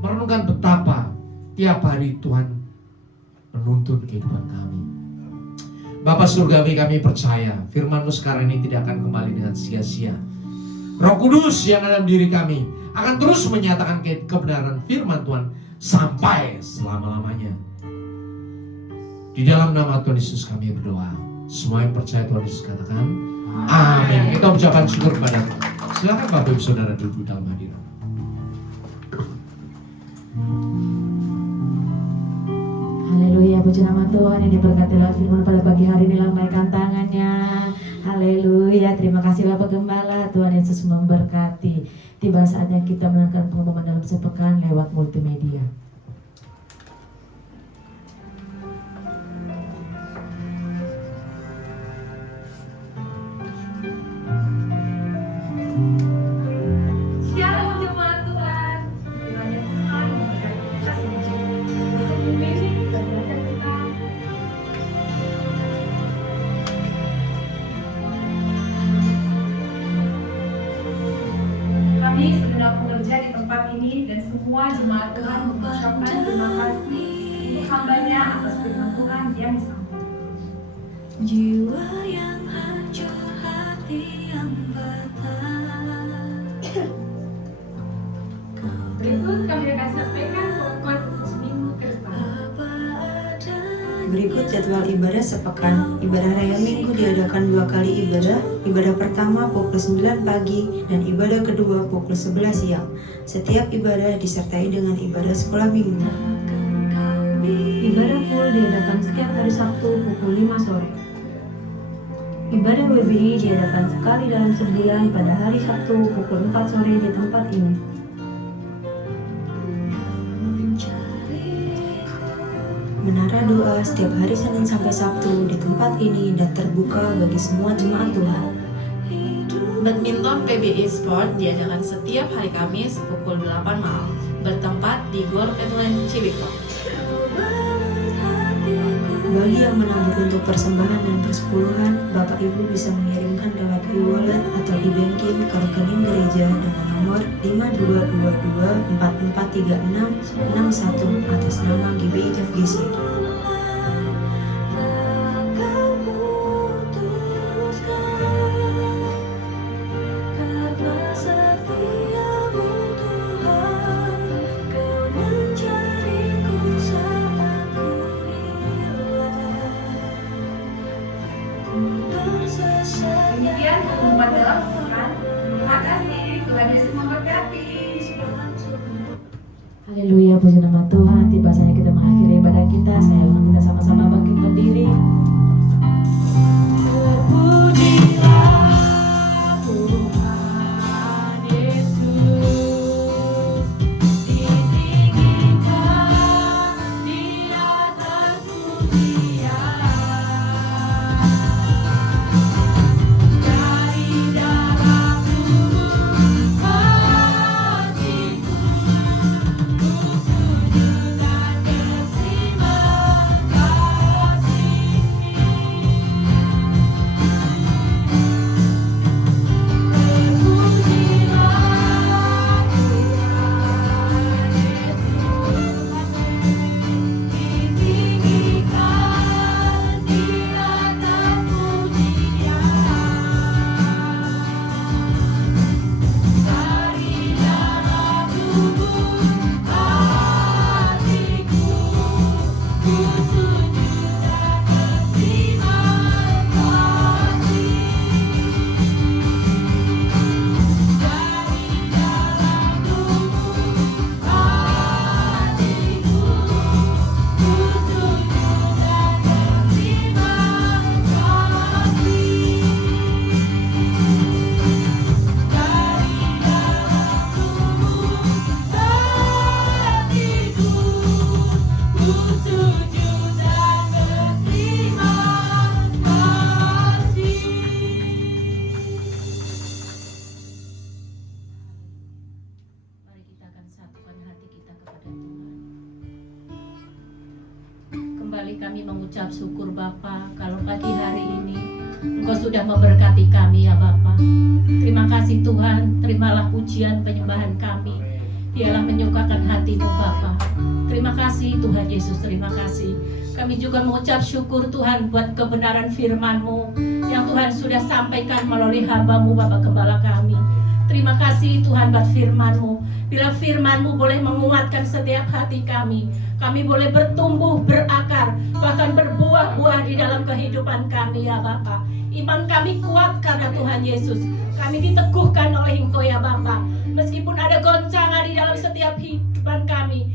merenungkan betapa tiap hari Tuhan menuntun kehidupan kami. Bapa surgawi, kami percaya firman-Mu sekarang ini tidak akan kembali dengan sia-sia. Roh Kudus yang ada dalam diri kami akan terus menyatakan kebenaran firman Tuhan sampai selama-lamanya. Di dalam nama Tuhan Yesus kami berdoa. Semua yang percaya Tuhan Yesus katakan amin. Kita ucapkan syukur kepada Tuhan. Silakan Bapak Ibu Saudara duduk dalam hadirat. Haleluya, puji nama Tuhan yang diberkati oleh firman pada pagi hari ini. Lambaikan tangannya. Haleluya, terima kasih Bapak Gembala. Tuhan Yesus memberkati. Tiba saatnya kita mendengarkan pengumuman dalam sepekan lewat multimedia. Shalom jemaat Tuhan. Kiranya Tuhan memberkati kita semua. Untuk memilih dan belajar tentang kami segenap pekerja di tempat ini dan semua jemaat Tuhan mengucapkan terima kasih untuk hambanya atas firman Tuhan yang disampaikan. Jiwa yang hancur, hati yang patah. Berikut kami akan sampaikan pokok seminggu ke depan. Berikut jadwal ibadah sepekan. Ibadah raya minggu diadakan 2 kali ibadah. Ibadah pertama pukul 9 pagi dan ibadah kedua pukul 11 siang. Setiap ibadah disertai dengan ibadah sekolah minggu. Ibadah full diadakan setiap hari Sabtu pukul 5 sore. Ibadah WBI diadakan sekali dalam sebulan pada hari Sabtu pukul 4 sore di tempat ini. Menara doa setiap hari Senin sampai Sabtu di tempat ini dan terbuka bagi semua jemaat Tuhan. Badminton PBI Sport diadakan setiap hari Kamis pukul 8 malam, bertempat di Gor Petland Cibikot. Bagi yang menabur untuk persembahan dan persepuluhan, Bapak Ibu bisa mengirimkan lewat e-wallet atau e-banking ke rekening gereja dengan nomor 5224436661 atas nama GBI FGC. Demikian pengumuman dalam sepekan. Terima kasih. Tuhan Yesus memberkati. Haleluya, puji nama Tuhan. Tiba saatnya kita mengakhiri ibadah kita. Saya undang kita sama-sama bangkit berdiri. Terpujilah Tuhan Yesus, ditinggikan di atas pujian. Dari dalam tubuh kembali kami mengucap syukur Bapa, kalau pagi hari ini Engkau sudah memberkati kami ya Bapa. Terima kasih Tuhan, terimalah pujian penyembahan kami. Dialah menyukakan hati-Mu Bapa. Terima kasih Tuhan Yesus, terima kasih. Kami juga mengucap syukur Tuhan buat kebenaran firman-Mu yang Tuhan sudah sampaikan melalui hamba-Mu Bapak Gembala kami. Terima kasih Tuhan buat firman-Mu. Bila firman-Mu boleh menguatkan setiap hati kami boleh bertumbuh, berakar, bahkan berbuah-buah di dalam kehidupan kami ya Bapa. Iman kami kuat karena Tuhan Yesus. Kami diteguhkan oleh Engkau ya Bapa. Meskipun ada goncangan di dalam setiap kehidupan kami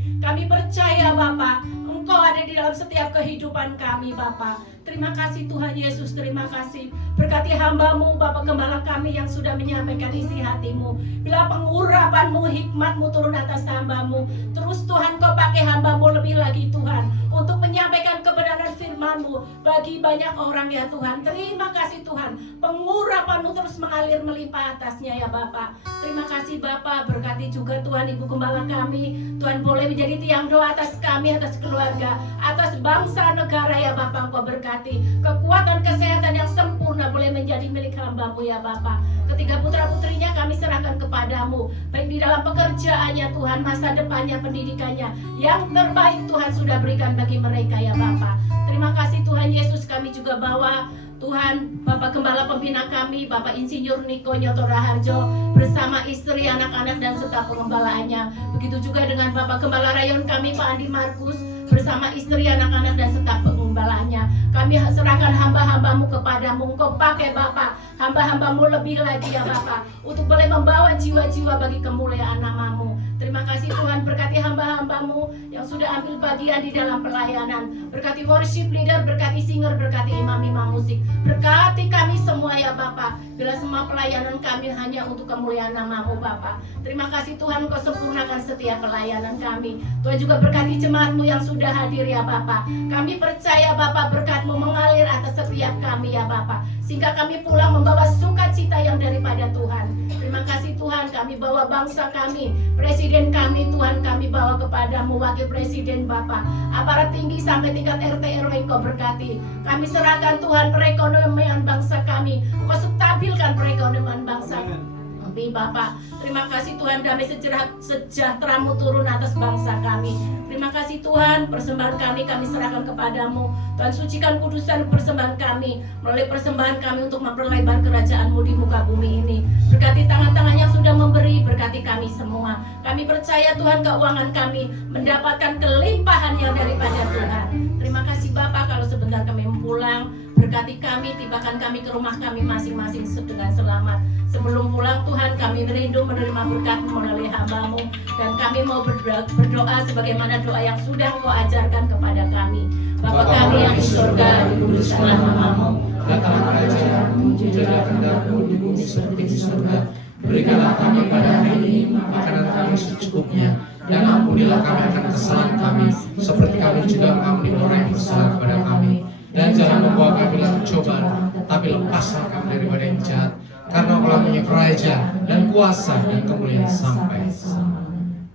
percaya Bapa, Engkau ada di dalam setiap kehidupan kami Bapa. Terima kasih Tuhan Yesus, terima kasih. Berkati hamba-Mu, Bapak Gembala kami yang sudah menyampaikan isi hati-Mu. Bila pengurapan-Mu, hikmat-Mu turun atas hamba-Mu. Terus Tuhan Kau pakai hamba-Mu lebih lagi Tuhan, untuk menyampaikan kebenaran firman-Mu bagi banyak orang ya Tuhan. Terima kasih Tuhan, pengurapan-Mu terus mengalir melimpah atasnya ya Bapak. Terima kasih Bapak, berkati juga Tuhan Ibu Gembala kami. Tuhan boleh menjadi tiang doa atas kami, atas keluarga, atas bangsa negara ya Bapak. Engkau berkati kekuatan kesehatan yang sempurna boleh menjadi milik hamba-Mu ya Bapa. Ketiga putra-putrinya kami serahkan kepadamu, baik di dalam pekerjaannya Tuhan, masa depannya, pendidikannya, yang terbaik Tuhan sudah berikan bagi mereka ya Bapa. Terima kasih Tuhan Yesus. Kami juga bawa Tuhan Bapak Gembala pembina kami, Bapak Insinyur Niko Nyoto Raharjo, bersama istri, anak-anak dan serta pengembalaannya. Begitu juga dengan Bapak Gembala Rayon kami Pak Andi Markus, bersama istri, anak-anak dan serta pengembalaannya. Kami serahkan hamba-hamba-Mu kepadamu. Engkau pakai Bapak hamba-hamba-Mu lebih lagi ya Bapak, untuk boleh membawa jiwa-jiwa bagi kemuliaan nama-Mu. Terima kasih Tuhan, berkati hamba-hamba-Mu yang sudah ambil bagian di dalam pelayanan. Berkati worship leader, berkati singer, berkati imam-imam musik. Berkati kami semua ya Bapak. Bila semua pelayanan kami hanya untuk kemuliaan nama-Mu Bapak. Terima kasih Tuhan, Kau sempurnakan setiap pelayanan kami. Tuhan juga berkati jemaat-Mu yang sudah hadir ya Bapak. Kami percaya Bapak, berkat-Mu mengalir atas setiap kami ya Bapak, sehingga kami pulang membawa sukacita yang daripada Tuhan. Terima kasih Tuhan, kami bawa bangsa kami, presiden kami Tuhan, kami bawa kepadamu, wakil presiden Bapak, aparat tinggi sampai tingkat RT RW Engkau berkati. Kami serahkan Tuhan perekonomian bangsa kami, Engkau stabilkan perekonomian bangsa kami Bapak. Terima kasih Tuhan, damai sejahtera-Mu turun atas bangsa kami. Terima kasih Tuhan, persembahan kami serahkan kepadamu. Tuhan, sucikan kudusan persembahan kami, melalui persembahan kami untuk memperlebar kerajaan-Mu di muka bumi ini. Berkati tangan-tangan yang sudah memberi, berkati kami semua. Kami percaya Tuhan, keuangan kami mendapatkan kelimpahan yang daripada Tuhan. Terima kasih Bapak, kalau sebentar kami pulang, berkati kami, tibakan kami ke rumah kami masing-masing dengan selamat. Sebelum pulang Tuhan, kami merindu menerima berkat-Mu melalui hamba-Mu, dan kami mau berdoa sebagaimana doa yang sudah Engkau ajarkan kepada kami. Bapa kami yang di surga, dikuduskanlah nama-Mu, datanglah kerajaan-Mu, jadilah kehendak-Mu di bumi seperti di surga. Berikanlah kami pada hari ini makanan kami secukupnya, dan ampunilah kami akan kesalahan kami, seperti kami juga mengampuni orang yang bersalah kepada kami. Dan jangan membawa kami dalam cobaan, tapi lepaslah kami daripada yang jahat. Karena Engkau punya kerajaan dan kuasa dan kemuliaan sampai selama-lamanya.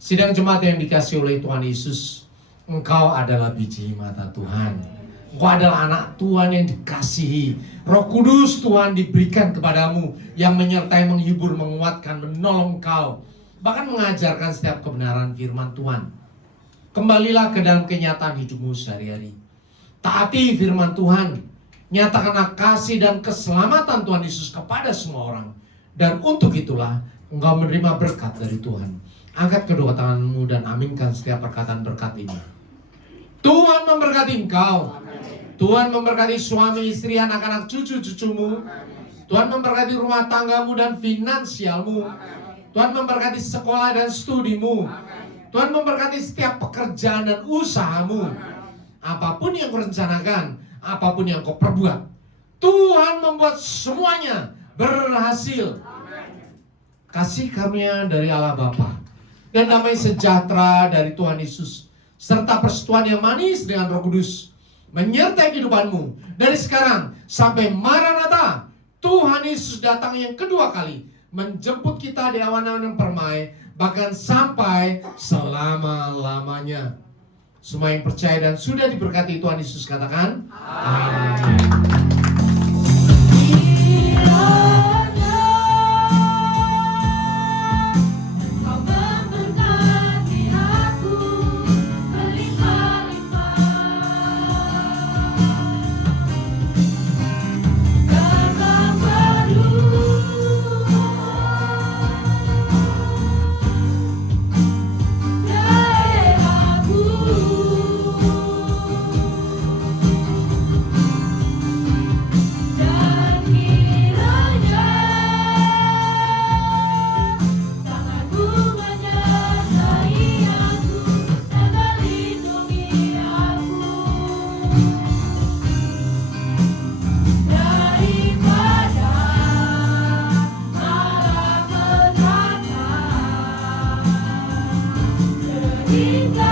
Sidang jemaat yang dikasihi oleh Tuhan Yesus, Engkau adalah biji mata Tuhan. Engkau adalah anak Tuhan yang dikasihi. Roh Kudus Tuhan diberikan kepadamu, yang menyertai, menghibur, menguatkan, menolong Engkau, bahkan mengajarkan setiap kebenaran firman Tuhan. Kembalilah ke dalam kenyataan hidupmu sehari-hari. Taati firman Tuhan. Nyatakanlah kasih dan keselamatan Tuhan Yesus kepada semua orang. Dan untuk itulah engkau menerima berkat dari Tuhan. Angkat kedua tanganmu dan aminkan setiap perkataan berkat ini. Tuhan memberkati engkau. Tuhan memberkati suami, istri, anak-anak, cucu-cucumu. Tuhan memberkati rumah tanggamu dan finansialmu. Tuhan memberkati sekolah dan studimu. Tuhan memberkati setiap pekerjaan dan usahamu. Apapun yang kau rencanakan, apapun yang kau perbuat, Tuhan membuat semuanya berhasil. Kasih karunia dari Allah Bapa dan damai sejahtera dari Tuhan Yesus, serta persekutuan yang manis dengan Roh Kudus menyertai kehidupanmu dari sekarang sampai Maranatha. Tuhan Yesus datang yang kedua kali, menjemput kita di awan-awan yang permai, bahkan sampai selama-lamanya. Semua yang percaya dan sudah diberkati Tuhan Yesus katakan amin. Hingga